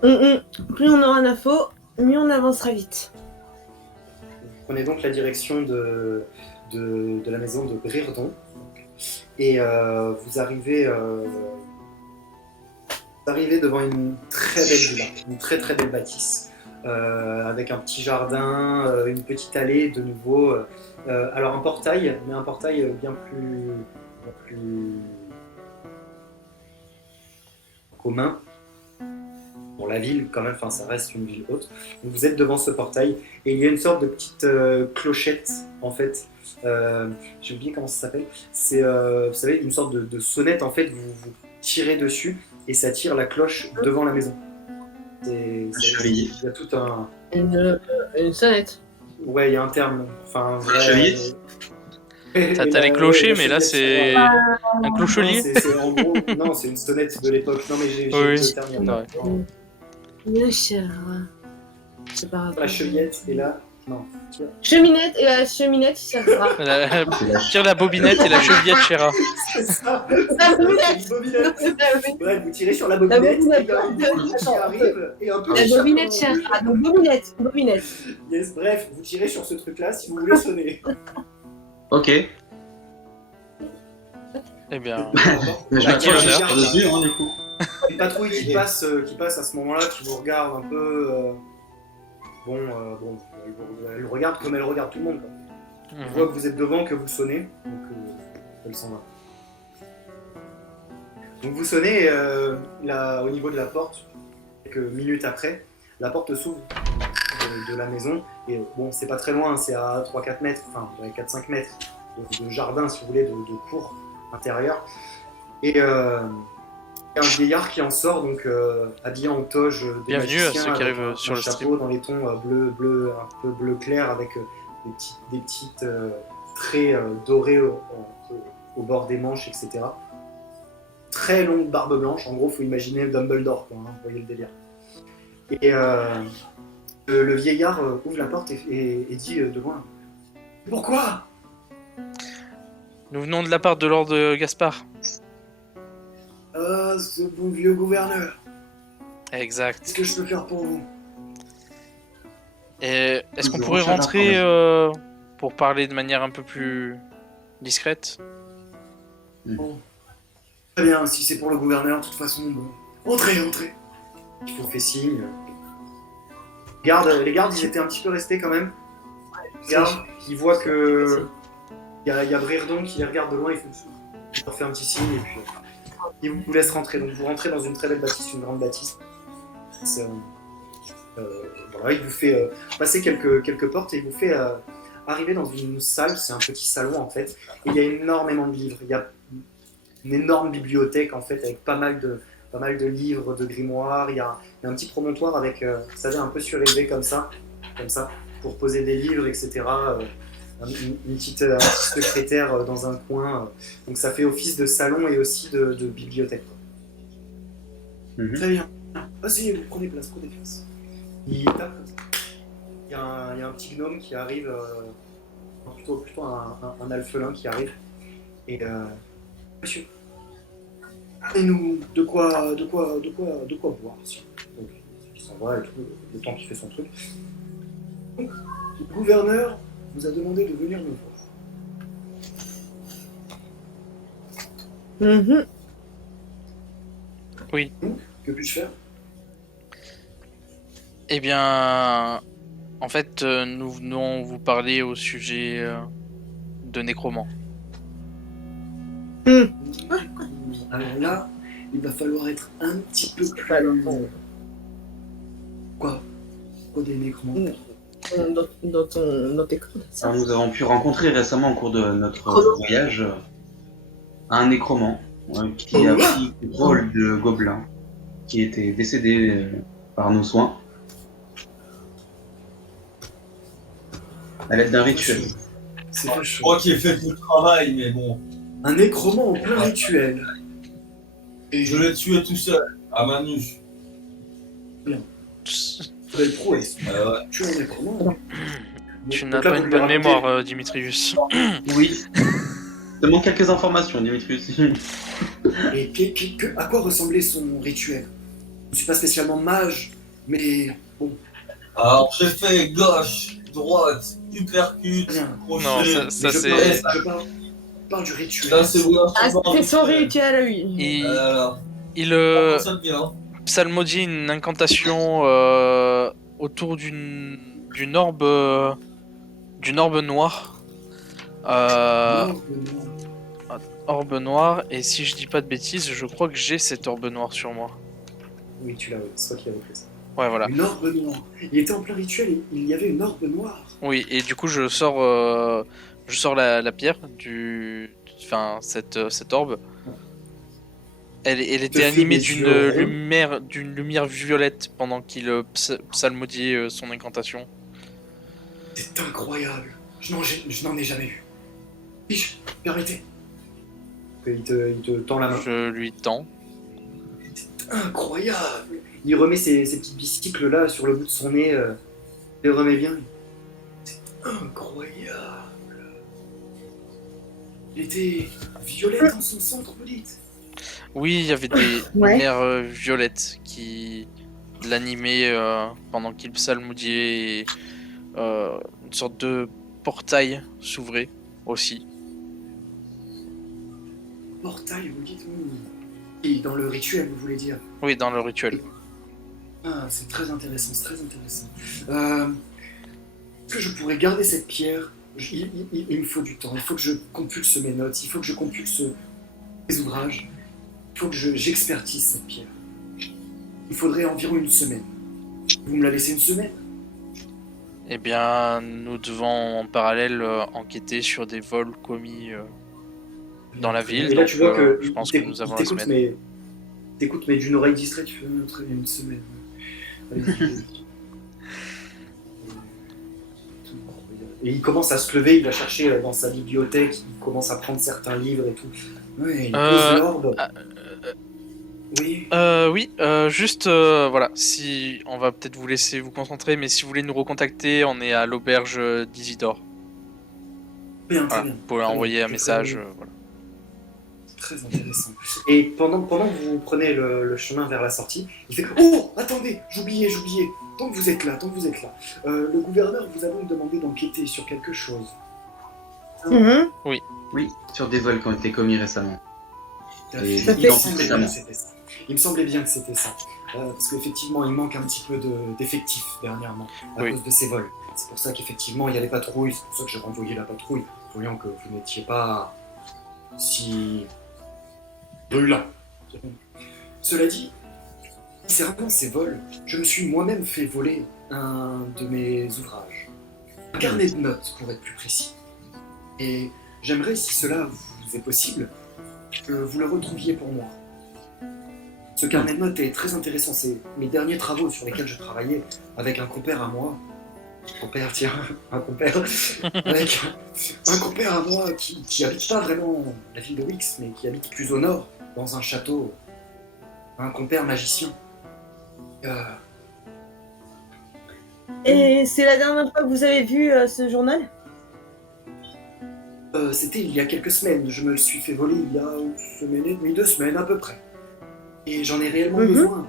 Plus on aura d'infos, mieux on avancera vite. Vous prenez donc la direction de la maison de Brirdon et vous arrivez devant une très belle villa, une très très belle bâtisse avec un petit jardin, une petite allée de nouveau. Alors un portail, mais un portail bien plus commun pour la ville quand même. Enfin, ça reste une ville haute. Donc, vous êtes devant ce portail et il y a une sorte de petite clochette en fait. J'ai oublié comment ça s'appelle. C'est vous savez une sorte de sonnette en fait. Vous tirez dessus et ça tire la cloche devant la maison. Il chevalier. y a tout un Une sonnette. ouais, il y a un terme. Enfin, un vrai. chevalier. T'as les clochers, mais là c'est un Non, clochelier. c'est en gros, non, c'est une sonnette de l'époque. Non, mais j'ai Oui. le terme. Il y a pas. Ouais. Non. Bien sûr. C'est pas grave. La chevillette, et là, Non. Cheminette et la cheminette, ça fera. Tire la bobinette et la chevillette Chéra. C'est ça. La bobinette. Une bobinette. La Bref, vous tirez sur la bobinette, bobinette. il y a un bout qui arrive et un peu bobinette, Chéra. Donc bobinette. Yes, bref, vous tirez sur ce truc-là si vous voulez sonner. Ok. Eh bien, Mais je À vais quel accrocher honneur. sur dessus, hein, du coup. Une patrouille qui passe à ce moment-là, qui vous regarde un peu. Bon, elle regarde comme elle regarde tout le monde. Quoi. Elle voit que vous êtes devant, que vous sonnez, donc elle s'en va. Donc vous sonnez là, au niveau de la porte, quelques minutes après, la porte s'ouvre de la maison, et bon, c'est pas très loin, c'est à 3-4 mètres, enfin 4-5 mètres de jardin, si vous voulez, de cour intérieure. Et un vieillard qui en sort, donc habillé en toge de Bienvenue à magicien, ceux qui avec arrivent un sur le chapeau stream. dans les tons bleu, un peu bleu clair, avec des petites traits dorés au bord des manches, etc. Très longue barbe blanche, en gros, faut imaginer Dumbledore, quoi, hein, vous voyez le délire. Et le vieillard ouvre la porte et dit de loin: Pourquoi? nous venons de la part de Lord Gaspard. Ah, ce bon vieux gouverneur, Exact. qu'est-ce que je peux faire pour vous? Et est-ce qu'on Je pourrait recherche rentrer pour parler de manière un peu plus discrète? Bon. Très bien, si c'est pour le gouverneur, de toute façon, bon. Entrez. Il vous fait signe. Les gardes, ils étaient un petit peu restés quand même. Les gardes, ils voient que il y a Brirdon qui les regarde de loin, il leur fait un petit signe et puis il vous laisse rentrer. Donc vous rentrez dans une très belle bâtisse, une grande bâtisse. Voilà, il vous fait passer quelques portes et il vous fait arriver dans une salle. C'est un petit salon en fait. Et il y a énormément de livres. Il y a une énorme bibliothèque en fait avec pas mal de livres, de grimoires. Il y a un petit promontoire avec, vous savez, un peu surélevé comme ça, pour poser des livres, etc. Une petite secrétaire dans un coin. Donc ça fait office de salon et aussi de bibliothèque. Quoi. Mhm. Très bien. Vas-y, prenez place. Il tape comme ça. Il y a un petit gnome qui arrive, plutôt un alphelin qui arrive. Et monsieur, amenez-nous de quoi boire. Donc, il s'en va et tout, le temps qu'il fait son truc. Donc, le gouverneur vous a demandé de venir nous voir. Mhm. Oui. Que puis-je faire? Eh bien, en fait, nous venons vous parler au sujet de nécromant. Alors là, il va falloir être un petit peu plus... Quoi des nécromants? Dans tes cordes. Alors, nous avons pu rencontrer récemment au cours de notre voyage un nécromant qui a pris le rôle de gobelin, qui était décédé par nos soins à l'aide d'un rituel. C'est Je vachant. crois qu'il a fait tout le travail, mais bon. Un nécromant en plein rituel. Et je l'ai tué tout seul, à main nue. Belle prouesse. Ouais. Tu es un nécromant. Tu Donc n'as là, pas vous une lui bonne racontez- mémoire, Dimitrius. Oui. Demande quelques informations, Dimitrius. Et à quoi ressemblait son rituel? Je ne suis pas spécialement mage, mais bon, Alors j'ai fait gauche, droite, uppercut, bien. crochet. Non, ça Mais c'est... je parle du rituel. Ça c'est bon. Ah, c'était son rituel à lui. Il, Alors, il ça bien. psalmodie une incantation autour d'une orbe noire. Non. Orbe noire, et si je dis pas de bêtises, je crois que j'ai cette orbe noire sur moi. Oui, tu l'as, c'est toi qui l'avais fait ça. Ouais, voilà. Une orbe noire. Il était en plein rituel et il y avait une orbe noire. Oui, et du coup, je sors la pierre enfin, cette orbe. Elle était fait animée des yeux ronds. d'une lumière violette pendant qu'il psalmodiait son incantation. C'est incroyable. Je n'en ai jamais vu. Puis-je permettez? Il te tend la main. Je lui tends. Incroyable. Il remet ses petits bicycles là sur le bout de son nez. Il les remet bien. Incroyable. Il était violette en son centre, vous dites? Oui, il y avait des Ouais. lumières violettes qui l'animaient pendant qu'il psalmodiait et une sorte de portail s'ouvrait aussi. Portail, vous dites? Et dans le rituel, vous voulez dire? Oui, dans le rituel. Ah, c'est très intéressant, c'est très intéressant. Est-ce que je pourrais garder cette pierre? Il me faut du temps, il faut que je compulse mes notes, il faut que je compulse mes ouvrages, il faut que j'expertise cette pierre. Il faudrait environ une semaine. Vous me la laissez une semaine? Eh bien, nous devons en parallèle enquêter sur des vols commis dans la ville. Et là, Donc, tu vois que je pense que nous avons la semaine. t'écoutes, mais d'une oreille distraite, tu fais très bien une semaine. Allez-y. Et il commence à se lever, il va chercher dans sa bibliothèque, il commence à prendre certains livres et tout. Ouais, il pose l'orbe. Oui. Oui, juste, voilà, si on va peut-être vous laisser vous concentrer, mais si vous voulez nous recontacter, on est à l'auberge d'Isidore. Bien, très Voilà, bien. vous pouvez Très envoyer bien. un message. Voilà. Très intéressant. Et pendant que vous prenez le chemin vers la sortie, il fait « Oh, attendez, j'oubliais. Tant que vous êtes là. Le gouverneur vous a donc demandé d'enquêter sur quelque chose. Mhm. Oui, sur des vols qui ont été commis récemment. Et Il me fait. semblait bien que c'était ça. Il me semblait bien que c'était ça. Parce qu'effectivement, il manque un petit peu d'effectifs dernièrement, à Oui. cause de ces vols. C'est pour ça qu'effectivement, il y a les patrouilles. C'est pour ça que j'ai renvoyé la patrouille, voyant que vous n'étiez pas si brûlant. Cela dit, concernant ces vols, je me suis moi-même fait voler un de mes ouvrages. Un carnet de notes, pour être plus précis. Et j'aimerais, si cela vous est possible, que vous le retrouviez pour moi. Ce carnet de notes est très intéressant. C'est mes derniers travaux sur lesquels je travaillais avec un compère à moi. Un compère. Avec un compère à moi qui habite pas vraiment la ville de Wix, mais qui habite plus au nord, dans un château. Un compère magicien. Et c'est la dernière fois que vous avez vu ce journal? C'était il y a quelques semaines. Je me le suis fait voler il y a une semaine et demie, 2 semaines à peu près. Et j'en ai réellement besoin.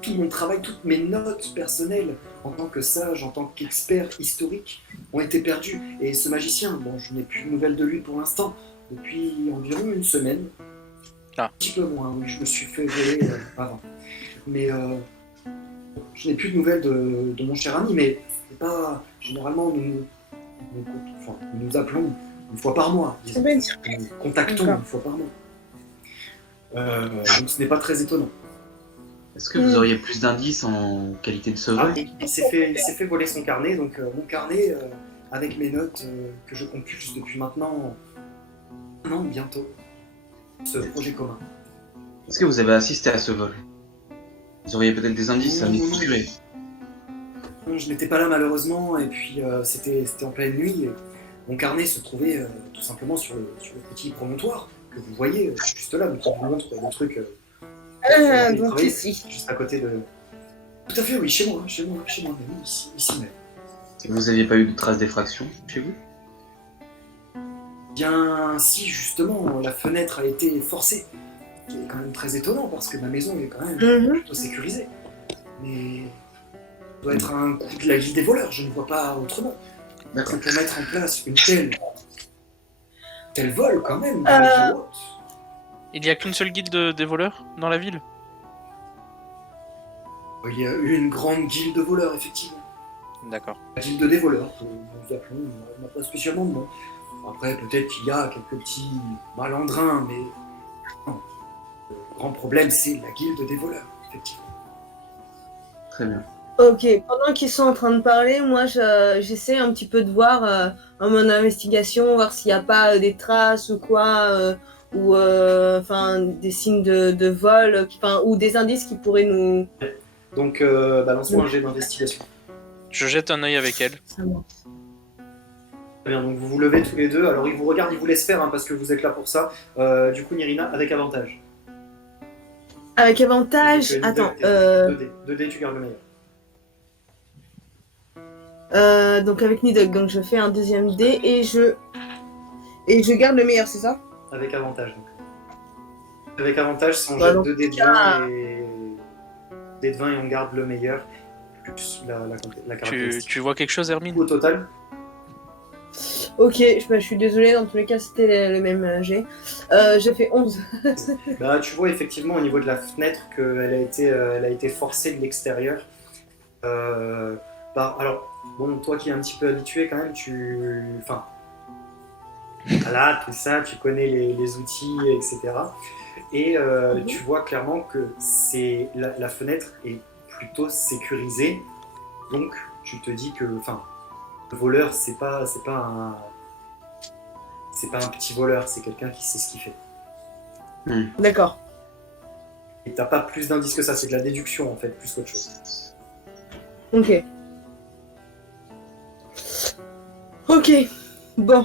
Tout mon travail, toutes mes notes personnelles, en tant que sage, en tant qu'expert historique, ont été perdues. Et ce magicien, bon, je n'ai plus de nouvelles de lui pour l'instant, depuis environ une semaine. Ah. Un petit peu moins, oui, je me suis fait voler avant. Mais je n'ai plus de nouvelles de mon cher ami, mais c'est pas... Généralement, nous nous appelons une fois par mois, disons. Nous contactons D'accord. une fois par mois. Donc ce n'est pas très étonnant. Est-ce que vous auriez plus d'indices en qualité de Ah, sauveur? il s'est fait voler son carnet, donc mon carnet avec mes notes que je compulse depuis maintenant un an bientôt. Ce projet commun. Est-ce que vous avez assisté à ce vol? Vous auriez peut-être des indices à nous procurer. Non, je n'étais pas là malheureusement, et puis c'était en pleine nuit. Et mon carnet se trouvait tout simplement sur le petit promontoire que vous voyez juste là, donc je vous montre le truc. Donc travailler, ici. juste à côté de. Tout à fait, oui, chez moi, même, ici même. Et vous n'aviez pas eu de traces d'effraction chez vous? Bien, si justement la fenêtre a été forcée, ce qui est quand même très étonnant parce que ma maison est quand même plutôt sécurisée. Mais ça doit être un coup de la guilde des voleurs, je ne vois pas autrement. D'accord. C'est pour mettre en place une tel vol quand même dans les villes hautes. Il n'y a qu'une seule guilde des voleurs dans la ville? Il y a eu une grande guilde de voleurs, effectivement. D'accord. La guilde des voleurs, nous appelons, on n'a pas spécialement de nom. Après, peut-être qu'il y a quelques petits malandrins, mais non. Le grand problème, c'est la guilde des voleurs, effectivement. Très bien. Ok, pendant qu'ils sont en train de parler, moi j'essaie un petit peu de voir en mon investigation, voir s'il n'y a pas des traces ou quoi, ou enfin des signes de vol, ou des indices qui pourraient nous... Donc, balance-moi un jet d'investigation. Je jette un œil avec elle. Ça va. Très bien, donc vous vous levez tous les deux. Alors, il vous regarde, il vous laisse faire, hein, parce que vous êtes là pour ça. Du coup, Nirina, avec avantage. Avec avantage, Tu as une attends, 2D, tu gardes le meilleur. Donc avec Nidog, donc je fais un deuxième dé et je garde le meilleur, c'est ça? Avec avantage. Donc. Avec avantage, si on Bah, jette dans 2 dés de ce cas- 20 et... dés de 20 et on garde le meilleur, plus la caractéristique. Tu vois quelque chose, Hermine? Au total, Ok, je suis désolée, dans tous les cas c'était le même jet. J'ai fait 11. bah, tu vois effectivement au niveau de la fenêtre elle a été forcée de l'extérieur. Alors, bon, toi qui es un petit peu habitué quand même, enfin, voilà, tout ça, tu connais les outils, etc. Et tu vois clairement que la fenêtre est plutôt sécurisée. Donc, tu te dis que, enfin, le voleur, c'est pas un petit voleur, c'est quelqu'un qui sait ce qu'il fait. D'accord. Et t'as pas plus d'indices que ça, c'est de la déduction en fait, plus qu'autre chose. Ok. Ok. Bon.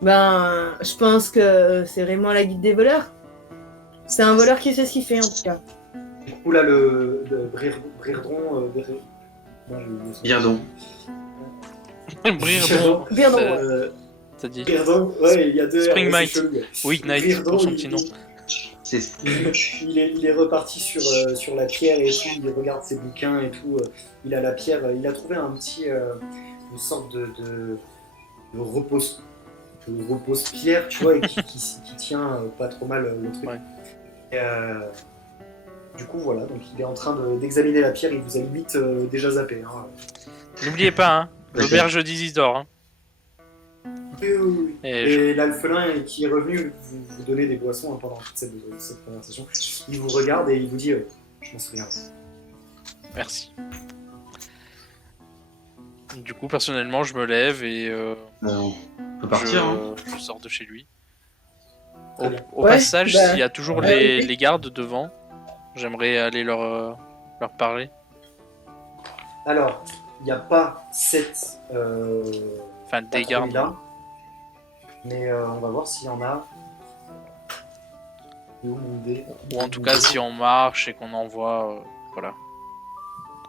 Ben, je pense que c'est vraiment la guide des voleurs. C'est un voleur qui sait ce qu'il fait en tout cas. Du coup, là, le Brirdron. Birdon. Brirdon. Birdon, ouais. T'as dit. Brirdon, ouais, il y a deux Spring R, c'est Might. chelou, ouais. Weeknight Brirdon, pour son petit nom. il est reparti sur la pierre et tout, il regarde ses bouquins et tout. Il a la pierre, il a trouvé une sorte de repose-pierre, tu vois, et qui tient pas trop mal le truc. Ouais. Et, du coup, voilà, donc il est en train d'examiner la pierre, il vous a limite déjà zappé. Hein. N'oubliez pas, hein, l'auberge d'Isidore. Hein. Oui. Et Et l'alphelin qui est revenu vous donner des boissons pendant toute cette conversation. Il vous regarde et il vous dit je m'en souviens. Merci. Du coup, personnellement, je me lève et On peut partir, hein. je sors de chez lui. Très bien. Au Ouais, passage, bah, s'il y a toujours ok. les gardes devant, j'aimerais aller leur parler. Alors, il n'y a pas cette Enfin, des gardes. là, mais on va voir s'il y en a. Il est où mon dé Ou en tout cas, si on marche et qu'on envoie. Voilà.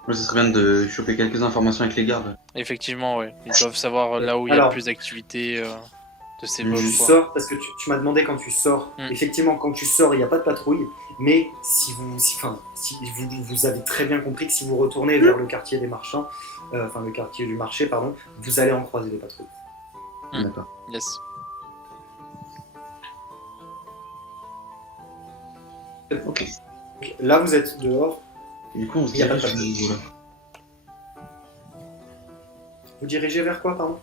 Ouais, ce serait bien de choper quelques informations avec les gardes. Effectivement, ouais. Ils doivent savoir là où il y a Alors, le plus d'activité de ces tu vols. Tu quoi. sors, parce que tu m'as demandé quand tu sors. Effectivement, quand tu sors, il n'y a pas de patrouille, mais si vous avez très bien compris que si vous retournez vers le quartier des marchands, le quartier du marché, pardon, vous allez en croiser des patrouilles. D'accord. Yes. Ok. Donc, là, vous êtes dehors. Et du coup, on se Il y a pas de dirige patrouille. voilà. Vous dirigez vers quoi, pardon?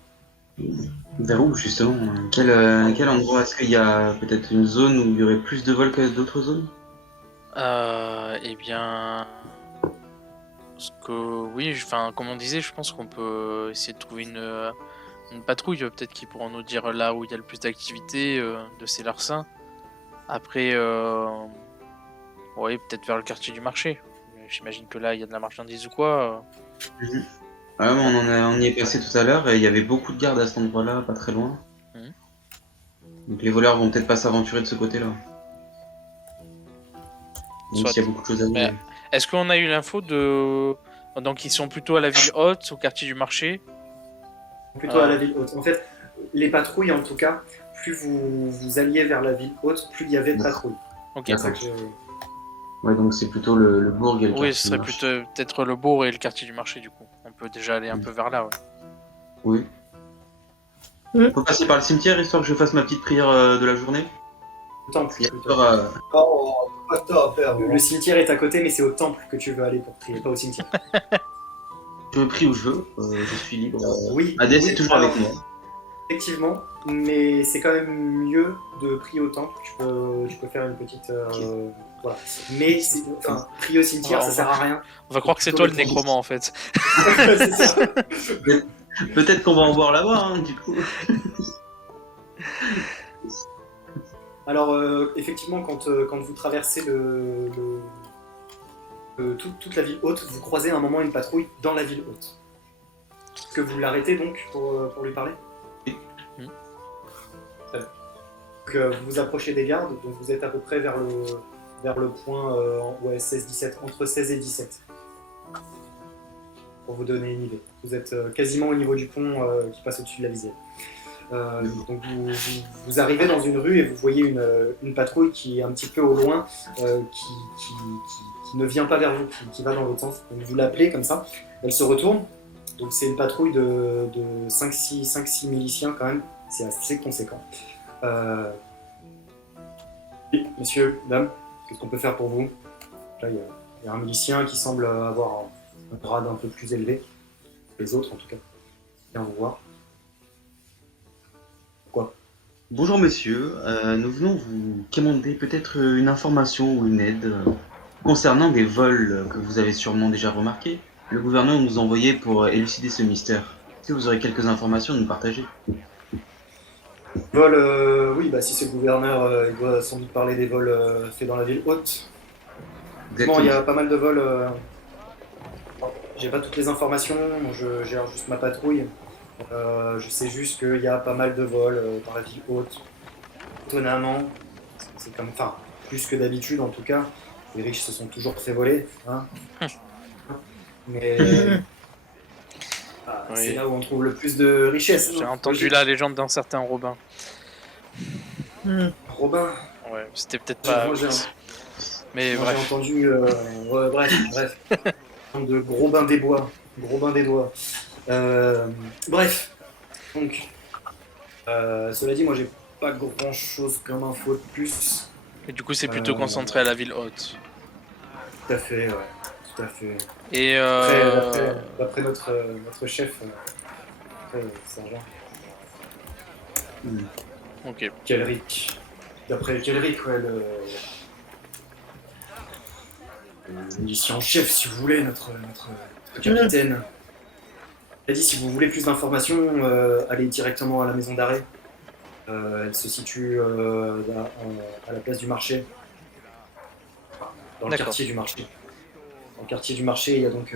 Vers où, justement? Quel endroit? Est-ce qu'il y a peut-être une zone où il y aurait plus de vols que d'autres zones? Eh bien. Parce que oui, enfin, comme on disait, je pense qu'on peut essayer de trouver une patrouille, peut-être qui pourront nous dire là où il y a le plus d'activité de ces larcins. Après, ouais, peut-être vers le quartier du marché. J'imagine que là, il y a de la marchandise ou quoi. Ouais, mais on y est passé tout à l'heure et il y avait beaucoup de gardes à cet endroit-là, pas très loin. Mhm. Donc les voleurs vont peut-être pas s'aventurer de ce côté-là. Donc Soit. s'il y a beaucoup de choses à dire. Mais est-ce qu'on a eu l'info de. Donc, ils sont plutôt à la ville haute, au quartier du marché. Plutôt à la ville haute. En fait, les patrouilles, en tout cas, plus vous alliez vers la ville haute, plus il y avait de patrouilles. Ok. C'est ça que Ouais, donc c'est plutôt le bourg et le Oui, quartier ce serait du marché. plutôt peut-être le bourg et le quartier du marché, du coup. On peut déjà aller un peu vers là, ouais. Oui. On peut passer par le cimetière histoire que je fasse ma petite prière de la journée. Au temple, Il y a plutôt. peur à- Oh, pas de temps à faire. Le cimetière est à côté, mais c'est au temple que tu veux aller pour prier, pas au cimetière. Je prie où je veux, je suis libre. Oui. Adès oui, est toujours alors, avec moi. Effectivement, mais c'est quand même mieux de prier au temple. Tu peux faire une petite. Voilà. Mais prier au cimetière, ça sert à rien. On va croire que c'est toi le nécromant, en fait. C'est ça. Peut-être qu'on va en boire là-bas, hein, du coup. Alors, effectivement, quand vous traversez toute la ville haute, vous croisez à un moment une patrouille dans la ville haute. Est-ce que vous l'arrêtez donc pour lui parler? Oui. Très bien. Donc, vous vous approchez des gardes, donc vous êtes à peu près vers le point 16-17, entre 16 et 17. pour vous donner une idée. Vous êtes quasiment au niveau du pont qui passe au-dessus de la Visière. Donc vous arrivez dans une rue et vous voyez une patrouille qui est un petit peu au loin, qui ne vient pas vers vous, qui va dans l'autre sens. Donc vous l'appelez comme ça, elle se retourne. Donc c'est une patrouille de 5-6 miliciens quand même, c'est assez conséquent. Oui, messieurs, dames, qu'est-ce qu'on peut faire pour vous? Là, il y a un milicien qui semble avoir un grade un peu plus élevé que les autres en tout cas. Viens vous voir. Quoi? Bonjour messieurs, nous venons vous commander peut-être une information ou une aide concernant des vols que vous avez sûrement déjà remarqués. Le gouverneur nous a envoyé pour élucider ce mystère. Est-ce que vous aurez quelques informations à nous partager? Vol, oui, bah si c'est le gouverneur, il doit sans doute parler des vols faits dans la ville haute. Bon, il y a pas mal de vols. J'ai pas toutes les informations, je gère juste ma patrouille. Je sais juste qu'il y a pas mal de vols dans la ville haute. Étonnamment, c'est comme, enfin, plus que d'habitude en tout cas. Les riches se sont toujours fait voler, hein. Mais Oui. c'est là où on trouve le plus de richesse. J'ai entendu la légende d'un certain Robin. Robin. Ouais, c'était peut-être pas. Moi, Mais moi, j'ai bref. entendu. Ouais, bref. De gros bain des bois. Gros bain des doigts. Bref. Donc, cela dit, moi, j'ai pas grand chose comme info de plus. Et du coup, c'est plutôt concentré à la ville haute. Tout à fait, ouais. Tout à fait. Et D'après notre chef, sergent. ok. Kelric. D'après Kelric, ouais, le milicien en chef, si vous voulez, notre capitaine. Il a dit, si vous voulez plus d'informations, allez directement à la maison d'arrêt. Elle se situe à la place du marché. Dans le D'accord. quartier du marché. Dans le quartier du marché, il y a donc...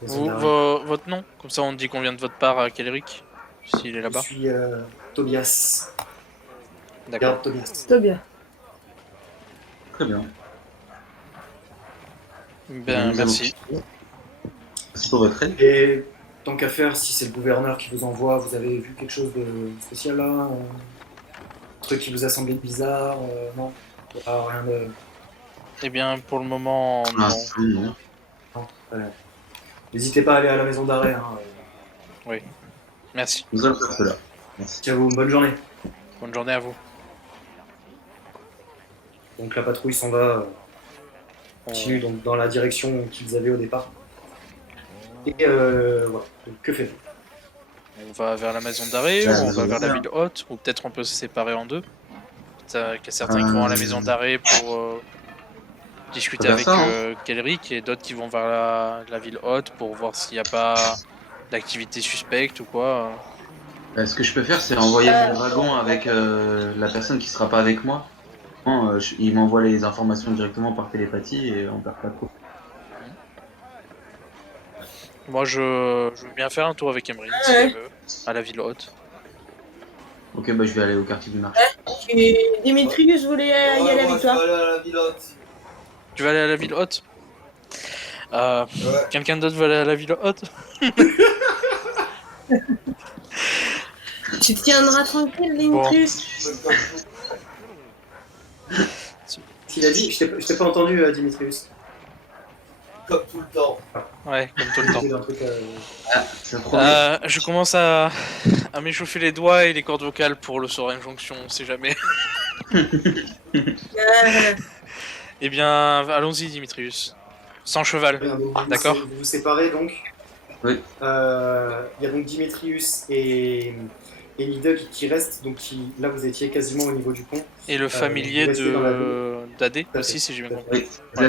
maison Vous, d'arrêt. votre nom? Comme ça, on dit qu'on vient de votre part à Kelric, s'il est Je là-bas. suis Tobias. D'accord. Garde Tobias. Très bien. Très bien. Ben, Nous merci. allons- Merci pour votre aide. Et tant qu'à faire, si c'est le gouverneur qui vous envoie, vous avez vu quelque chose de spécial là Un truc qui vous a semblé bizarre Non, rien de... Eh bien, pour le moment, Ah, non. non. non. N'hésitez pas à aller à la maison d'arrêt. Merci. Nous allons faire cela. Merci. Ciao, vous, bonne journée. Bonne journée à vous. Donc la patrouille s'en va, continue donc, dans la direction qu'ils avaient au départ. Et voilà, donc, que faites-vous? On va vers la maison d'arrêt, Ouais, ou on maison va vers la d'arrêt. ville haute, ou peut-être on peut se séparer en deux. Il y a certains qui vont à la maison d'arrêt pour discuter Faut avec faire ça, hein. Kelric, et d'autres qui vont vers la ville haute pour voir s'il n'y a pas d'activité suspecte ou quoi. Ce que je peux faire, c'est envoyer mon dragon avec la personne qui sera pas avec moi. Non, il m'envoie les informations directement par télépathie et on perd pas trop. Moi, je veux bien faire un tour avec Emery, si Ouais. elle veut, à la ville haute. Ok, bah je vais aller au quartier du marché. Et Dimitrius voulait y aller moi, avec je vais toi. aller à la vilote. Tu vas aller à la ville haute? Ouais. Quelqu'un d'autre veut aller à la ville haute? Tu te tiendras tranquille, Dimitrius. S'il a dit, je t'ai pas entendu, Dimitrius. Comme tout le temps. Ouais, comme tout le temps. C'était un truc, Ah, ça promet. Je commence à m'échauffer les doigts et les cordes vocales pour le sort injonction, on sait jamais. Eh bien, allons-y, Dimitrius. Sans cheval. Bien, donc D'accord. Vous vous séparez donc. Oui. Il y a donc Dimitrius et Nidog qui restent. Donc là, vous étiez quasiment au niveau du pont. Et le familier vous restez dans la d'AD à aussi, fait, si j'ai bien tout à compris. Oui,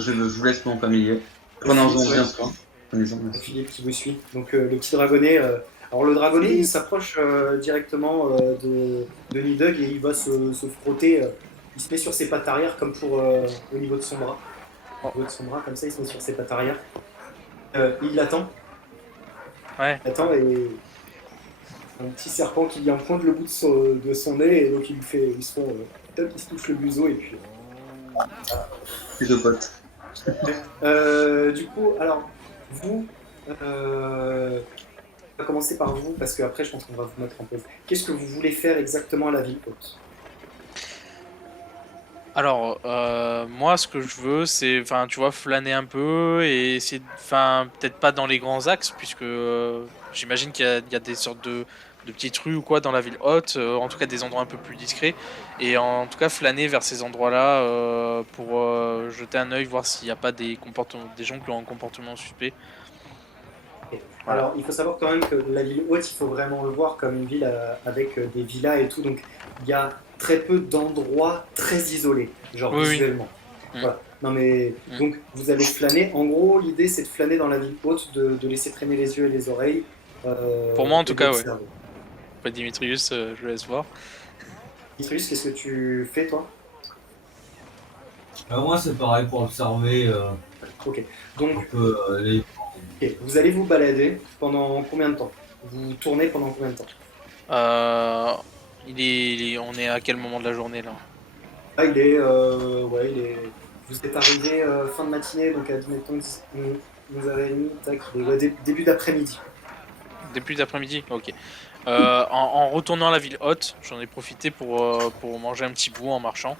je vous laisse mon familier. Prenons-en bien soin. Prenez-en bien soin. Philippe qui vous suit. Donc le petit dragonnet. Alors le dragonnet, il s'approche directement de Nidog et il va se frotter. Il se met sur ses pattes arrière comme pour au niveau de son bras. Au niveau de son bras, comme ça, il se met sur ses pattes arrière. Il l'attend. Ouais. Il attend et un petit serpent qui vient pointe le bout de son nez et donc il se touche le museau et puis. Plus de potes. Du coup, alors, Vous, on va commencer par vous, parce qu'après, je pense qu'on va vous mettre en pause. Qu'est-ce que vous voulez faire exactement à la ville haute? Alors, moi, ce que je veux, c'est, enfin, tu vois, flâner un peu et essayer, enfin, peut-être pas dans les grands axes, puisque j'imagine qu'il y a des sortes de petites rues ou quoi dans la ville haute, en tout cas des endroits un peu plus discrets, et en tout cas flâner vers ces endroits-là pour jeter un œil, voir s'il n'y a pas des comportements, des gens qui ont un comportement suspect. Ok. Voilà. Alors, il faut savoir quand même que la ville haute, il faut vraiment le voir comme une ville avec des villas et tout, donc il y a très peu d'endroits très isolés, genre Oui, oui. visuellement. Mm. Voilà. Non mais, Mm. donc vous allez flâner. En gros, l'idée c'est de flâner dans la ville haute, de laisser traîner les yeux et les oreilles. Pour moi, en et tout cas, ouais. d'observer. Après Dimitrius, je le laisse voir. Dimitrius, qu'est-ce que tu fais toi? Moi, c'est pareil pour observer Ok. un Donc, peu les. ok. Vous allez vous balader pendant combien de temps? Vous tournez pendant combien de temps? On est à quel moment de la journée là? Là, ouais, vous êtes arrivé fin de matinée, donc admettons 11h30, tac, il est ouais, début d'après-midi. Début d'après-midi? Ok. En retournant à la ville haute, j'en ai profité pour manger un petit bout en marchant.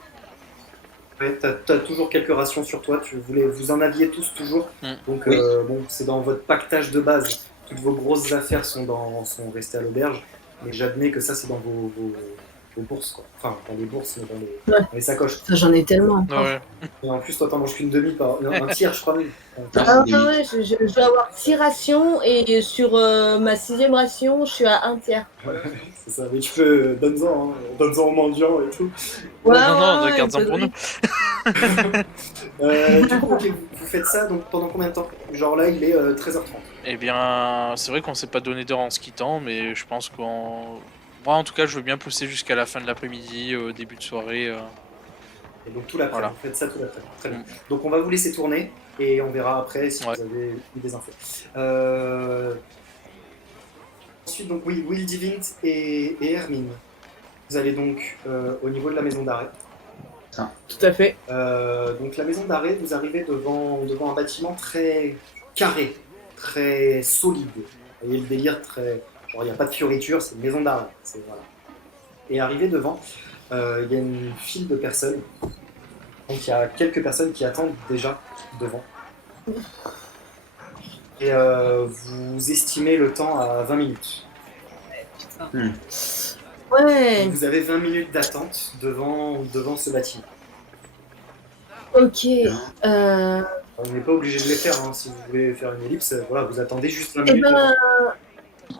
Ouais, t'as toujours quelques rations sur toi, vous en aviez tous toujours, Mm. donc Oui. bon, c'est dans votre pactage de base. Toutes vos grosses affaires sont restées à l'auberge, mais j'admets que ça c'est dans vos bourses, quoi. Enfin, dans les bourses, mais Ouais. dans les sacoches. Ça, j'en ai tellement. Ouais. Et en plus, toi, t'en manges qu'une demi, un tiers, je crois même. Ah des ouais, je dois avoir 6 rations et sur ma 6e ration, je suis à 1 tiers. C'est ça, mais tu peux, donne-en, hein, donne-en aux mendiants et tout. Ouais, Non, ouais, garde-en pour nous. Du coup, ok, vous faites ça donc pendant combien de temps? Genre là, il est 13h30. Eh bien, c'est vrai qu'on s'est pas donné d'heure en se quittant, mais je pense qu'en... Moi, en tout cas, je veux bien pousser jusqu'à la fin de l'après-midi, début de soirée. Et donc tout l'après, Voilà. vous faites ça tout l'après. Très bien. Mm. Donc on va vous laisser tourner et on verra après si Ouais. vous avez eu des infos. Ensuite, donc oui, Will Divint et Hermine. Vous allez donc au niveau de la maison d'arrêt. Tout à fait. Donc la maison d'arrêt, vous arrivez devant un bâtiment très carré, très solide. Vous voyez le délire très... Genre il n'y a pas de fioriture, c'est une maison d'arrêt. Voilà. Et arrivé devant, il y a une file de personnes. Donc il y a quelques personnes qui attendent déjà devant. Et vous estimez le temps à 20 minutes. Ouais, Donc, vous avez 20 minutes d'attente devant ce bâtiment. ok. On n'est pas obligé de les faire, hein. Si vous voulez faire une ellipse, voilà, vous attendez juste 20 Eh minutes. ben,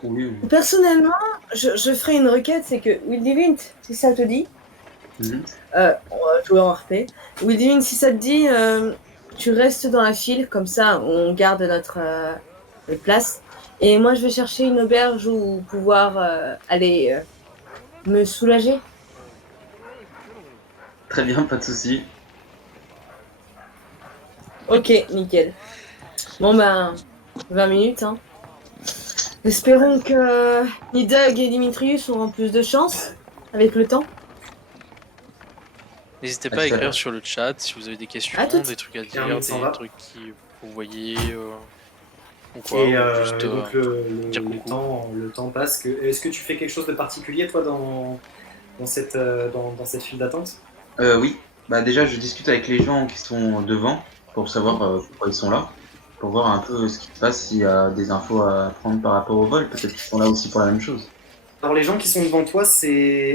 Oui, personnellement, je ferai une requête, c'est que Will Divint, si ça te dit, Mhm. on va jouer en RP. Will Divint, si ça te dit, tu restes dans la file, comme ça on garde notre place. Et moi je vais chercher une auberge où pouvoir aller me soulager. Très bien, pas de souci. Ok, nickel. Bon ben, 20 minutes, hein. Espérons que ni Doug et Dimitrius auront plus de chance avec le temps. N'hésitez pas à écrire sur le chat si vous avez des questions, À toutes. des trucs à dire, Hermine s'en va. des trucs qui vous voyez ou quoi. Et ou juste, donc dire coucou. le temps passe. Est-ce que tu fais quelque chose de particulier toi dans cette file d'attente? Oui, bah déjà je discute avec les gens qui sont devant pour savoir pourquoi ils sont là, pour voir un peu ce qui se passe, s'il y a des infos à prendre par rapport au vol, peut-être qu'ils sont là aussi pour la même chose. Alors les gens qui sont devant toi,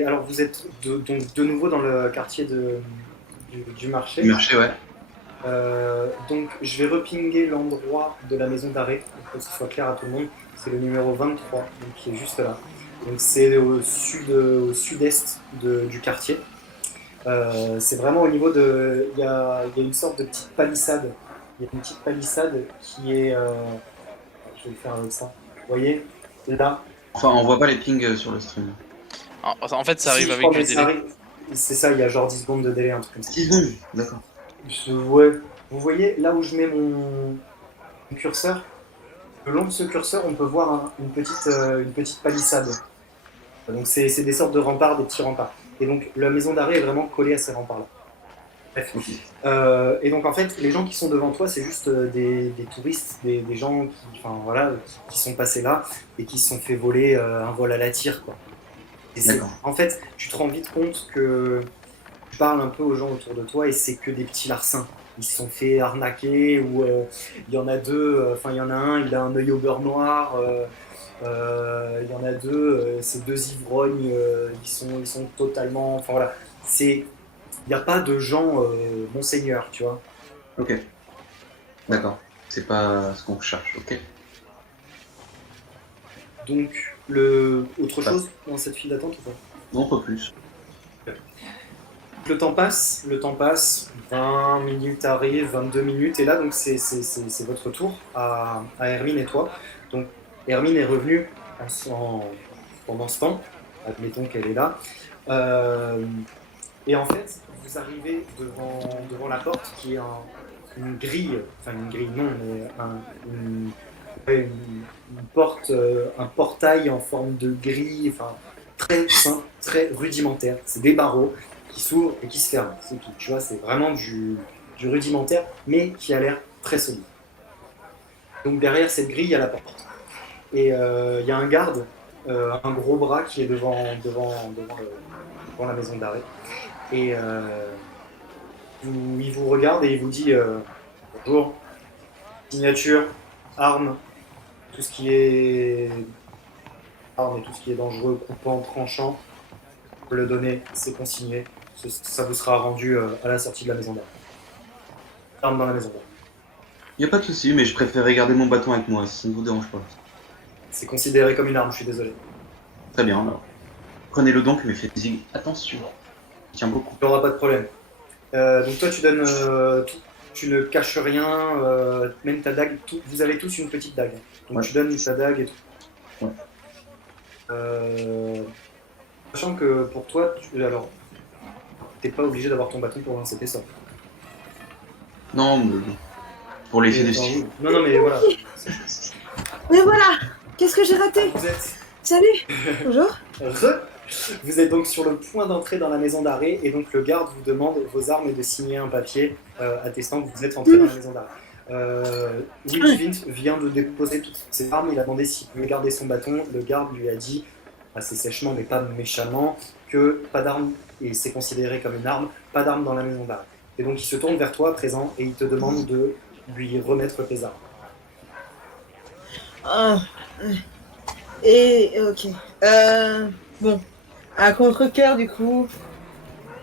alors vous êtes donc de nouveau dans le quartier du marché. Du marché, ouais. Donc je vais repinguer l'endroit de la maison d'arrêt pour que ce soit clair à tout le monde. C'est le numéro 23, donc qui est juste là. Donc c'est au sud-est du quartier. C'est vraiment au niveau de... Il y a une sorte de petite palissade. Il y a une petite palissade qui est... je vais le faire avec ça. Vous voyez, là. Enfin, on voit pas les pings sur le stream. En fait, ça Si, arrive je avec crois, du mais ça délai. arrive. C'est ça, il y a genre 10 secondes de délai, un truc comme ça. 6 secondes, d'accord. Ouais. Vous voyez, là où je mets mon curseur, le long de ce curseur, on peut voir une petite palissade. Donc c'est des sortes de remparts, des petits remparts. Et donc la maison d'arrêt est vraiment collée à ces remparts-là. Bref. Ok. Et donc en fait, les gens qui sont devant toi, c'est juste des touristes, des gens qui sont passés là et qui se sont fait voler un vol à la tire, quoi. D'accord. En fait, tu te rends vite compte que tu parles un peu aux gens autour de toi et c'est que des petits larcins. Ils se sont fait arnaquer ou il y en a deux, il y en a un, il a un œil au beurre noir, il y en a deux, ces deux ivrognes, ils sont totalement. Enfin voilà, il n'y a pas de gens monseigneur, tu vois. Ok. D'accord. C'est pas ce qu'on cherche. Ok. Donc, autre Pas- chose dans cette file d'attente ou pas? Non, pas plus. Le temps passe, 20 minutes arrivent, 22 minutes, et là, donc, c'est votre tour à Hermine et toi. Donc, Hermine est revenue pendant ce temps, admettons qu'elle est là. Euh, et en fait, vous arrivez devant la porte qui est une grille, enfin une grille non, mais une porte, un portail en forme de grille, enfin très simple, très rudimentaire. C'est des barreaux qui s'ouvrent et qui se ferment, c'est tout. Tu vois, c'est vraiment du rudimentaire, mais qui a l'air très solide. Donc derrière cette grille, il y a la porte. Et il y a un garde, un gros bras qui est devant la maison d'arrêt. Et il vous regarde et il vous dit bonjour, signature, armes, tout ce qui est armes et tout ce qui est dangereux, coupant, tranchant, vous pouvez le donner, c'est consigné. Ça vous sera rendu à la sortie de la maison d'arrêt. Armes dans la maison d'arrêt. Y a pas de souci, mais je préférais garder mon bâton avec moi, si ça ne vous dérange pas. C'est considéré comme une arme, je suis désolé. Très bien, alors. Prenez-le donc, mais faites-y attention. Je tiens beaucoup. Il n'y aura pas de problème. Donc toi, tu donnes tu ne caches rien, même ta dague, vous avez tous une petite dague. Donc Ouais. tu donnes ta dague et tout. Ouais. Sachant que pour toi, alors, t'es pas obligé d'avoir ton bâton pour lancer tes sorts. Non, mais pour l'effet de style. Non, mais voilà. Mais voilà, qu'est-ce que j'ai raté? Vous êtes, Salut. Bonjour. vous êtes donc sur le point d'entrer dans la maison d'arrêt et donc le garde vous demande vos armes et de signer un papier attestant que vous êtes entré dans la maison d'arrêt. Will Vint vient de déposer toutes ses armes, il a demandé s'il pouvait garder son bâton. Le garde lui a dit, assez sèchement mais pas méchamment, que pas d'armes, et c'est considéré comme une arme, pas d'armes dans la maison d'arrêt. Et donc il se tourne vers toi à présent et il te demande de lui remettre tes armes. Ah, et ok. Bon, à contre-cœur du coup,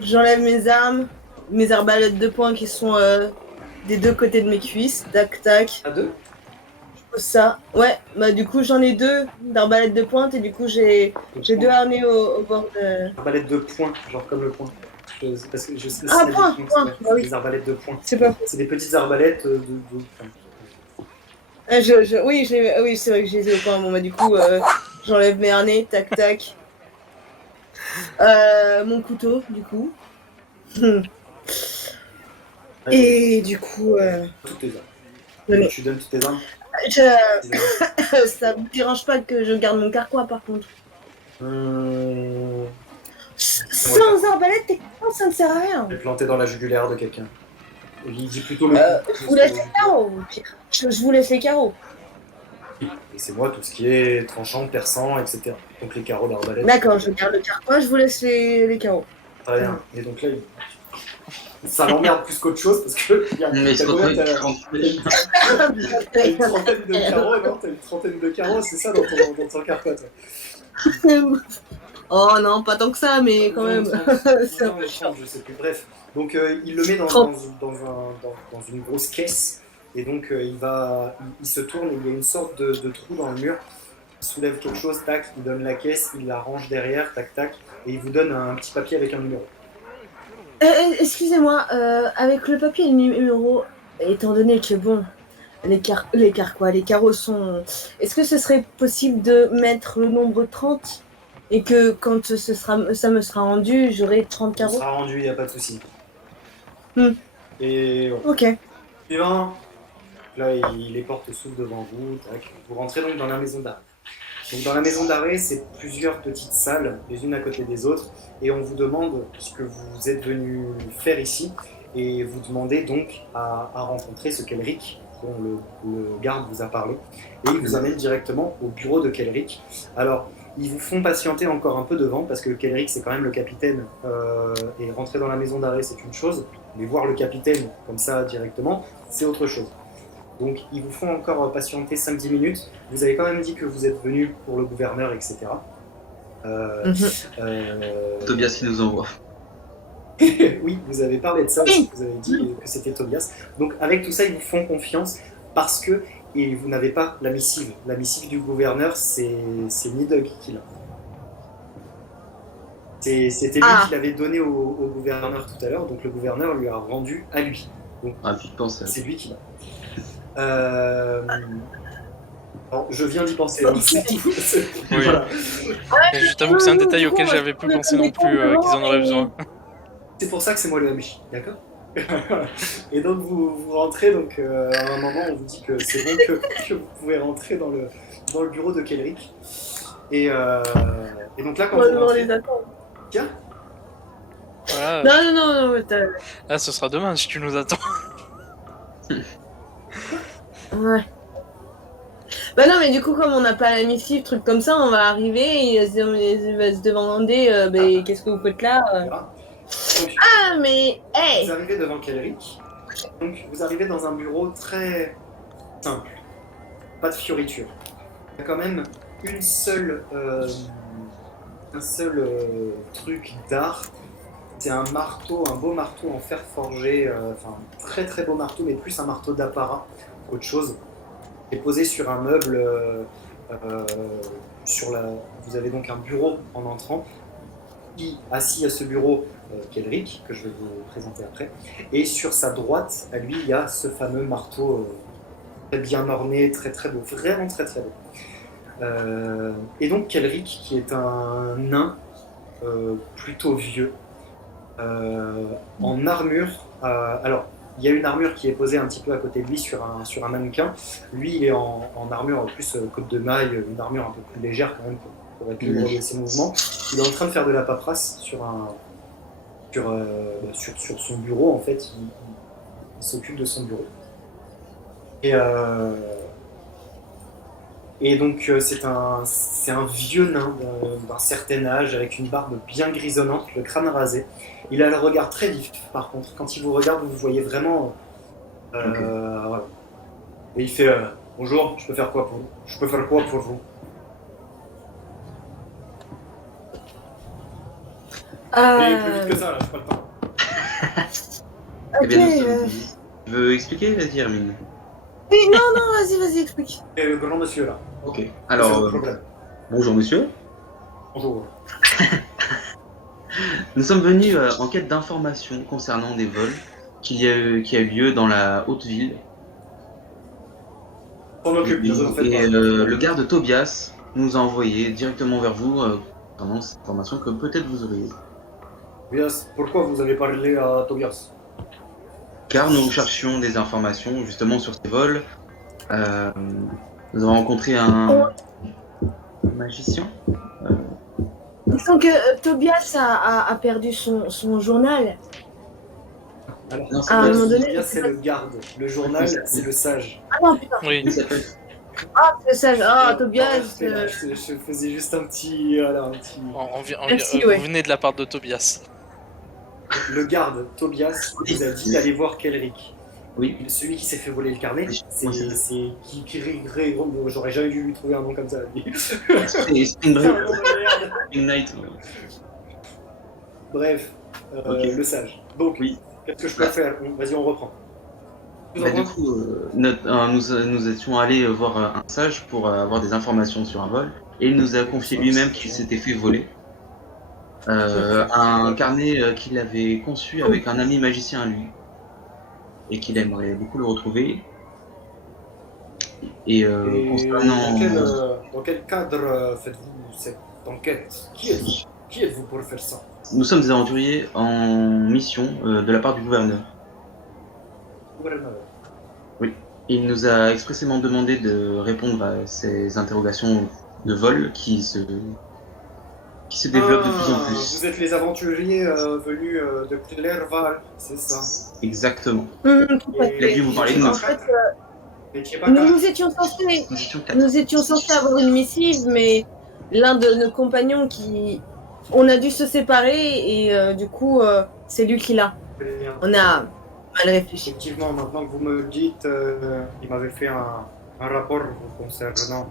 j'enlève mes arbalètes de poing qui sont des deux côtés de mes cuisses. Tac tac. À deux? Ça. Ouais. Bah du coup j'en ai deux d'arbalètes de pointe et du coup j'ai deux harnais au bord de. Arbalète de poing, genre comme le poing. Parce que je sais Ah, si point, c'est point, bah oui. des arbalètes de poing. C'est pas. C'est des petites arbalètes Oui, oui, c'est vrai que j'ai les ai au point. Bon, bah, du coup, j'enlève mes harnais, tac, tac. Mon couteau, du coup. Et du coup, toutes tes armes. Donnez. Tu donnes toutes tes armes. Ça me dérange pas que je garde mon carquois, par contre. Hum, Sans arbalète, techniquement, ça ne sert à rien. Elle est plantée dans la jugulaire de quelqu'un. Il dit plutôt le Je vous laisse les carreaux, au pire. Je vous laisse les carreaux. Et c'est moi tout ce qui est tranchant, perçant, etc. Donc les carreaux d'arbalète. D'accord, je garde le carquois, je vous laisse les carreaux. Très bien. Et donc là, ça l'emmerde plus qu'autre chose parce que Mais c'est t'as pas une trentaine de carreaux, non? T'as une trentaine de carreaux, c'est ça dans ton carquois, toi? Oh non, pas tant que ça, mais quand même. C'est un Non, peu chiant. je sais plus. Bref, donc il le met dans une grosse caisse et donc il se tourne et il y a une sorte de trou dans le mur. Il soulève quelque chose, tac, il donne la caisse, il la range derrière, tac, tac, et il vous donne un petit papier avec un numéro. Excusez-moi, avec le papier et le numéro, étant donné que bon, les carreaux sont. Est-ce que ce serait possible de mettre le nombre 30 et que quand ça me sera rendu, j'aurai 30 Ça carreaux? sera rendu, il n'y a pas de souci. Et bon. Ok. Suivant. Là, les portes s'ouvrent devant vous, tac. Vous rentrez donc dans la maison d'arrêt. Donc dans la maison d'arrêt, c'est plusieurs petites salles, les unes à côté des autres, et on vous demande ce que vous êtes venu faire ici. et vous demandez donc à rencontrer ce Kelric dont le garde vous a parlé, et il vous amène directement au bureau de Kelric. Alors, ils vous font patienter encore un peu devant, parce que Kelric, c'est quand même le capitaine, et rentrer dans la maison d'arrêt, c'est une chose, mais voir le capitaine comme ça directement, c'est autre chose. Donc, ils vous font encore patienter 5-10 minutes. Vous avez quand même dit que vous êtes venu pour le gouverneur, etc. Tobias qui nous envoie. Oui, vous avez parlé de ça aussi, vous avez dit que c'était Tobias. Donc avec tout ça, ils vous font confiance parce que et vous n'avez pas la missive. La missive du gouverneur, c'est Nidhogg qui l'a. C'était lui qui l'avait donné au gouverneur tout à l'heure, donc le gouverneur lui a rendu à lui. Donc c'est lui qui l'a. Alors, je viens d'y penser. Hein, c'est tout. Oui. Voilà. Et je t'avoue que c'est un détail auquel j'avais plus pensé non plus qu'ils en auraient besoin. C'est pour ça que c'est moi le MJ, d'accord? Et donc vous rentrez, donc à un moment on vous dit que c'est bon que vous pouvez rentrer dans le bureau de Kelric. Et donc là quand vous rentrez... Tiens. Voilà. Non, Là, ce sera demain si tu nous attends. Ouais. Bah non, mais du coup, comme on n'a pas la missive, truc comme ça, on va arriver et il va se demander qu'est-ce que vous faites là Donc, mais hey. vous arrivez devant Kelric. Donc vous arrivez dans un bureau très simple. Pas de fioriture. Il y a quand même un seul truc d'art. C'est un marteau, un beau marteau en fer forgé, enfin très très beau marteau, mais plus un marteau d'apparat qu'autre chose. Il est posé sur un meuble, vous avez donc un bureau en entrant. Qui, assis à ce bureau, Kelric, que je vais vous présenter après, et sur sa droite, à lui, il y a ce fameux marteau très bien orné, très très beau, vraiment très très beau. Et donc Kelric, qui est un nain plutôt vieux, en armure. Alors, il y a une armure qui est posée un petit peu à côté de lui sur un mannequin. Lui, il est en armure plus côte de maille, une armure un peu plus légère quand même pour être libre de ses mouvements. Il est en train de faire de la paperasse sur son bureau, en fait. Il s'occupe de son bureau. Et donc c'est un vieux nain d'un certain âge avec une barbe bien grisonnante, le crâne rasé. Il a le regard très vif par contre. Quand il vous regarde, vous voyez vraiment... voilà. Et il fait bonjour, je peux faire quoi pour vous? Je peux faire quoi pour vous? Et plus vite que ça, là, j'ai pas le temps. Eh bien, tu veux expliquer? Vas-y, Hermine. Oui, non, vas-y, explique. Et le grand monsieur là. Ok, alors, bonjour monsieur. Bonjour. Nous sommes venus en quête d'informations concernant des vols qui a eu lieu dans la haute ville. On occupe, et le garde Tobias nous a envoyé directement vers vous pendant cette information que peut-être vous auriez. Tobias, pourquoi vous avez parlé à Tobias? Car nous cherchions des informations justement sur ces vols. Nous avons rencontré un magicien. Disons que Tobias a perdu son journal. Alors, non, à un moment donné, Tobias, c'est le garde. Le journal, c'est le sage. Ah non, putain. Oui. C'est le sage. Ah, Tobias. Je faisais juste un petit... Voilà, un petit... Vous venez de la part de Tobias. Le garde, Tobias, vous a dit d'aller voir Kelric. Oui. Celui qui s'est fait voler le carnet, c'est j'aurais jamais dû lui trouver un nom comme ça. C'est une Knight. Bref, Okay. Le sage. Donc, oui. Qu'est-ce que je peux faire? Vas-y, on reprend. Du coup, nous étions allés voir un sage pour avoir des informations sur un vol, et il nous a confié lui-même qu'il s'était fait voler un carnet qu'il avait conçu avec un ami magicien à lui, et qu'il aimerait beaucoup le retrouver. Et concernant... Dans quel cadre faites-vous cette enquête? Qui êtes-vous pour faire ça? Nous sommes des aventuriers en mission de la part du gouverneur. Oui. Il nous a expressément demandé de répondre à ces interrogations de vol qui qui se développe de plus en plus. Vous êtes les aventuriers venus de Clerval, c'est ça. Exactement. Tout à Et- Il a dû vous parler de En nous. fait, Vous n'étiez pas quatre. nous étions censés Nous étions quatre. Nous étions censés avoir une missive, mais l'un de nos compagnons qui... On a dû se séparer et du coup, c'est lui qui l'a. Très bien. On a mal réfléchi. Effectivement, maintenant que vous me le dites, il m'avait fait un rapport vous concernant.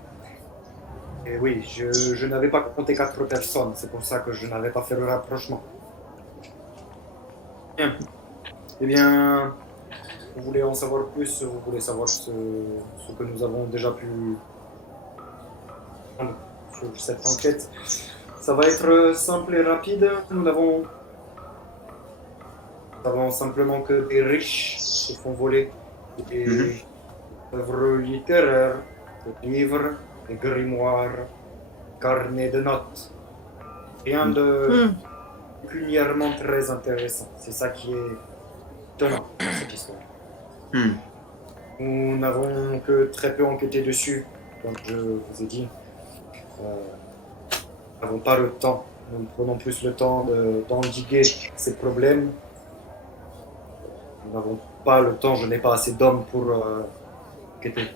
Et oui, je n'avais pas compté 4 personnes, c'est pour ça que je n'avais pas fait le rapprochement. Bien. Eh bien, vous voulez en savoir plus, vous voulez savoir ce que nous avons déjà pu prendre sur cette enquête. Ça va être simple et rapide. Nous savons simplement que des riches se font voler des œuvres littéraires, des livres, des grimoires, carnets de notes. Rien de pécuniairement très intéressant. C'est ça qui est étonnant dans cette histoire. Hmm. Nous n'avons que très peu enquêté dessus, comme je vous ai dit. Nous n'avons pas le temps. Nous prenons plus le temps d'endiguer ces problèmes. Nous n'avons pas le temps, je n'ai pas assez d'hommes pour enquêter.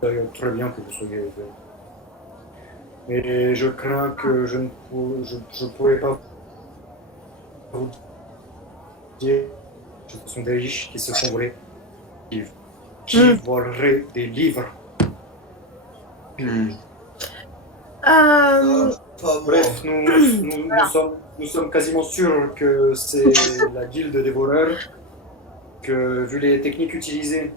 Très bien que vous soyez venu. Mais je crains que je ne pourrais pas vous dire que ce sont des riches qui se font voler. Qui voleraient des livres. Hmm. Pas bon. Bref, nous sommes quasiment sûrs que c'est la guilde des voleurs, que vu les techniques utilisées,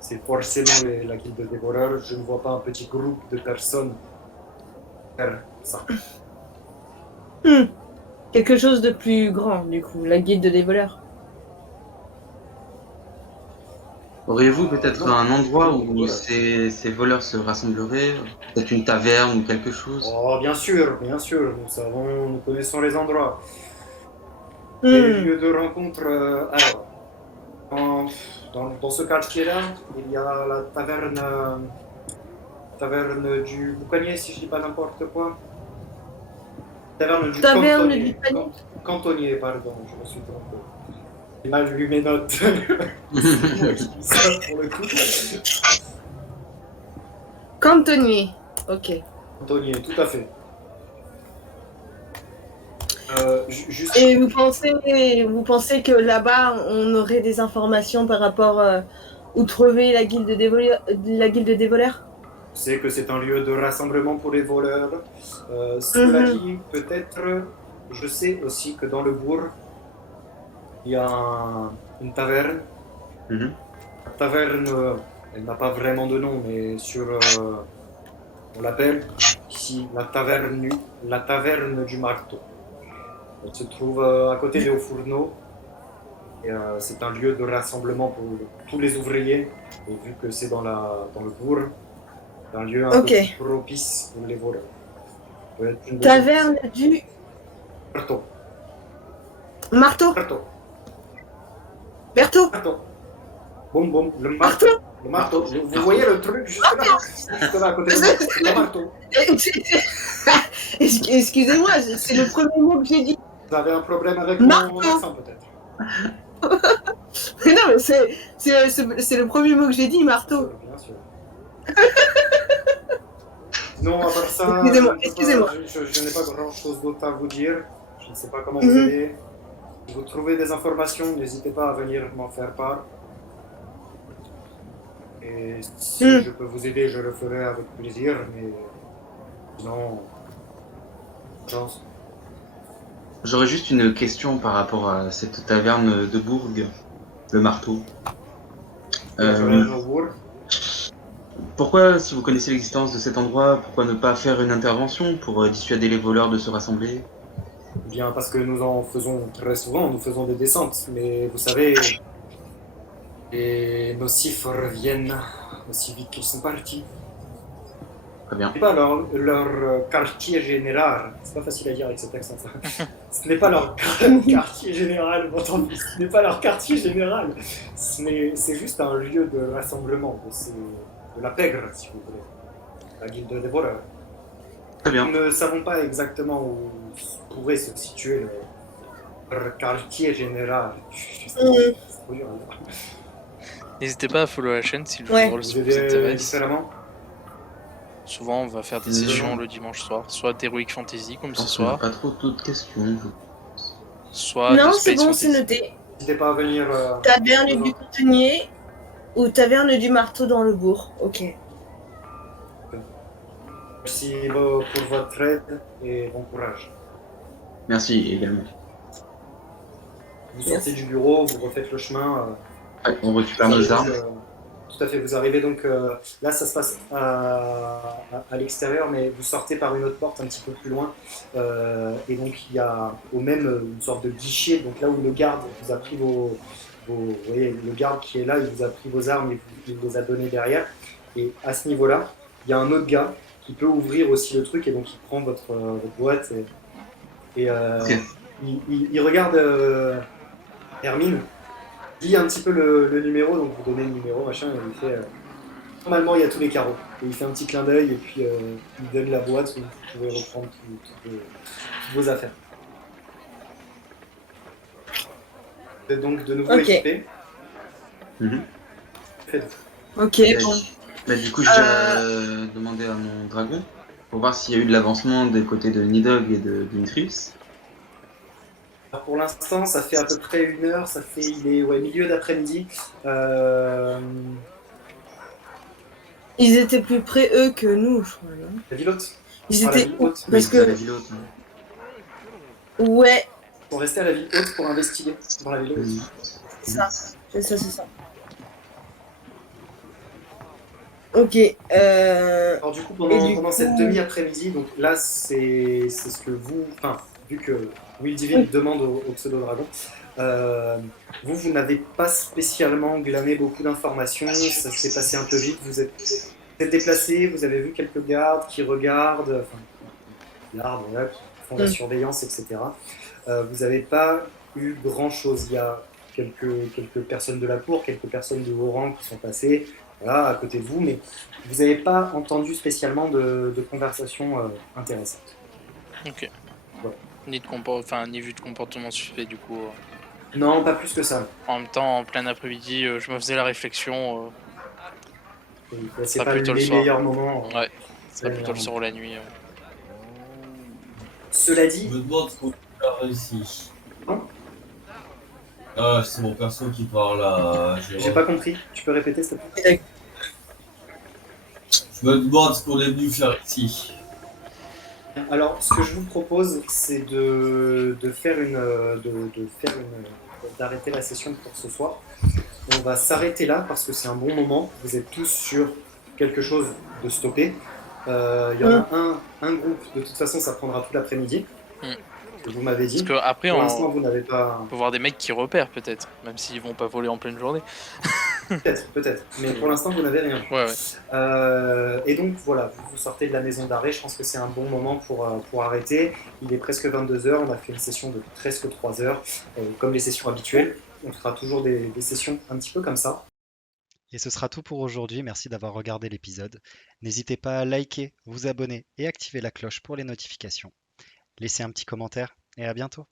c'est forcément la guilde des voleurs. Je ne vois pas un petit groupe de personnes faire ça. Quelque chose de plus grand, du coup, la guilde des voleurs. Auriez-vous peut-être un endroit où ces voleurs se rassembleraient? Peut-être une taverne ou quelque chose? Oh, bien sûr, nous connaissons les endroits. Les lieux de rencontre, alors, dans ce quartier-là, il y a la taverne du Boucanier, si je dis pas n'importe quoi. Taverne du Taverne Cantonnier. du Panier. Cantonnier, pardon, je me suis trompé. J'ai mal lu mes notes. C'est moi qui dis ça pour le coup. Cantonnier. Ok. Cantonnier, tout à fait. Juste... Et vous pensez que là-bas, on aurait des informations par rapport où trouver la guilde des voleurs? Je sais que c'est un lieu de rassemblement pour les voleurs. Cela dit, peut-être, je sais aussi que dans le bourg, il y a une taverne. La taverne, elle n'a pas vraiment de nom, mais on l'appelle ici la taverne du marteau. Elle se trouve à côté des hauts fourneaux. Et, c'est un lieu de rassemblement pour tous les ouvriers. Et vu que c'est dans le bourg, c'est un lieu un peu plus propice pour les voleurs. Taverne du Marteau. marteau. Berthaud. Marteau. Boum, le marteau. Le marteau. Vous voyez le truc juste là à côté de moi. Le marteau. Excusez-moi, c'est le premier mot que j'ai dit. Vous avez un problème avec Marteau. mon accent peut-être. Non, mais c'est le premier mot que j'ai dit, marteau. Bien sûr. Non, à part ça, Excusez-moi. je n'ai pas grand-chose d'autre à vous dire. Je ne sais pas comment vous aider. Si vous trouvez des informations, n'hésitez pas à venir m'en faire part. Et si je peux vous aider, je le ferai avec plaisir, mais sinon, chance. J'aurais juste une question par rapport à cette taverne de Bourg, le marteau. Pourquoi, si vous connaissez l'existence de cet endroit, pourquoi ne pas faire une intervention pour dissuader les voleurs de se rassembler? Bien, parce que nous en faisons très souvent, nous faisons des descentes, mais vous savez, les nocifs reviennent aussi vite qu'ils sont partis. Très bien. Ce n'est pas leur quartier général, c'est pas facile à dire avec cet accent ça. Ce n'est pas leur quartier général, vous entendez? Ce n'est pas leur quartier général, c'est juste un lieu de rassemblement, de la pègre, si vous voulez, la guilde des voleurs. Très bien. Nous ne savons pas exactement où pourrait se situer le quartier général. Je sais pas, c'est trop dur à dire. N'hésitez pas à follow la chaîne si le jeu Ouais. de rôle Vous vous aidez intéresse. différemment? Souvent, on va faire des Non. sessions le dimanche soir, soit d'Heroic Fantasy comme Je ce pense qu'on n'a soir, pas trop d'autres questions. soit de Non, c'est Space bon, c'est Fantasy. noté. N'hésitez pas à venir. Taverne du Contenier ou Taverne du Marteau dans le bourg. Ok. Merci pour votre aide et bon courage. Merci également. Vous sortez du bureau, vous refaites le chemin. Ouais, on récupère Vous nos arrivez, armes. tout à fait, vous arrivez donc là, ça se passe à l'extérieur, mais vous sortez par une autre porte un petit peu plus loin. Et donc il y a au même une sorte de guichet, donc là où le garde vous a pris vous voyez, le garde qui est là, il vous a pris vos armes et il vous les a données derrière. Et à ce niveau-là, il y a un autre gars qui peut ouvrir aussi le truc et donc il prend votre boîte et Ok. il regarde Hermine, dit un petit peu le numéro, donc vous donnez le numéro, machin, et il fait. Normalement, il y a tous les carreaux. Et il fait un petit clin d'œil et puis il donne la boîte où vous pouvez reprendre toutes vos affaires. Vous êtes donc de nouveau Ok. équipé. Mhm. Faites-vous. Ok, bon. Bah, du coup, je vais demander à mon dragon pour voir s'il y a eu de l'avancement des côtés de Nidog et de Dimitrius. Alors pour l'instant, ça fait à peu près 1 heure, il est milieu d'après-midi. Ils étaient plus près eux que nous, je crois. Non, La ville haute. ils Ah, la étaient. ville haute. Oui, Parce c'est ça, la que. ville haute. Ouais, Ils sont restés à la ville haute pour investiguer dans la ville haute. Mhm. c'est ça. C'est ça, c'est ça. Ok. Alors du coup, Et du pendant cette coup- demi-après-midi, donc là, c'est ce que vous... Enfin, vu que Will Divine Oui. demande au pseudo-dragon, vous n'avez pas spécialement glané beaucoup d'informations, ça s'est passé un peu vite, vous êtes déplacé, vous avez vu quelques gardes qui regardent, enfin, voilà, qui font la surveillance, etc. Vous n'avez pas eu grand-chose. Il y a quelques personnes de la cour, quelques personnes de haut rang qui sont passées voilà, à côté de vous, mais vous n'avez pas entendu spécialement de conversation intéressante. Ok. Ouais. Ni vu de comportement suspect du coup. Non, pas plus que ça. En même temps, en plein après-midi, je me faisais la réflexion. C'est sera pas plutôt le les soir. meilleurs moments. Ouais, ce C'est serait les plutôt le meilleurs soir ou la nuit. Cela Je dit, me demande ce qu'on a réussi. Non. Ah, c'est mon perso qui parle là. j'ai pas compris. Tu peux répéter, s'il te plaît? Je me demande ce qu'on est venu faire ici. Alors, ce que je vous propose, c'est d'arrêter la session pour ce soir. On va s'arrêter là parce que c'est un bon moment. Vous êtes tous sur quelque chose de stoppé. Il y en a un groupe, de toute façon, ça prendra tout l'après-midi. Que vous m'avez dit. Parce qu'après, Pour l'instant, vous n'avez pas. on peut voir des mecs qui repèrent peut-être, même s'ils vont pas voler en pleine journée. Peut-être. Mais pour l'instant, vous n'avez rien. Ouais. Et donc voilà, vous sortez de la maison d'arrêt, je pense que c'est un bon moment pour arrêter. Il est presque 22h, on a fait une session de presque 3 heures, comme les sessions habituelles. On fera toujours des sessions un petit peu comme ça. Et ce sera tout pour aujourd'hui, merci d'avoir regardé l'épisode. N'hésitez pas à liker, vous abonner et activer la cloche pour les notifications. Laissez un petit commentaire et à bientôt.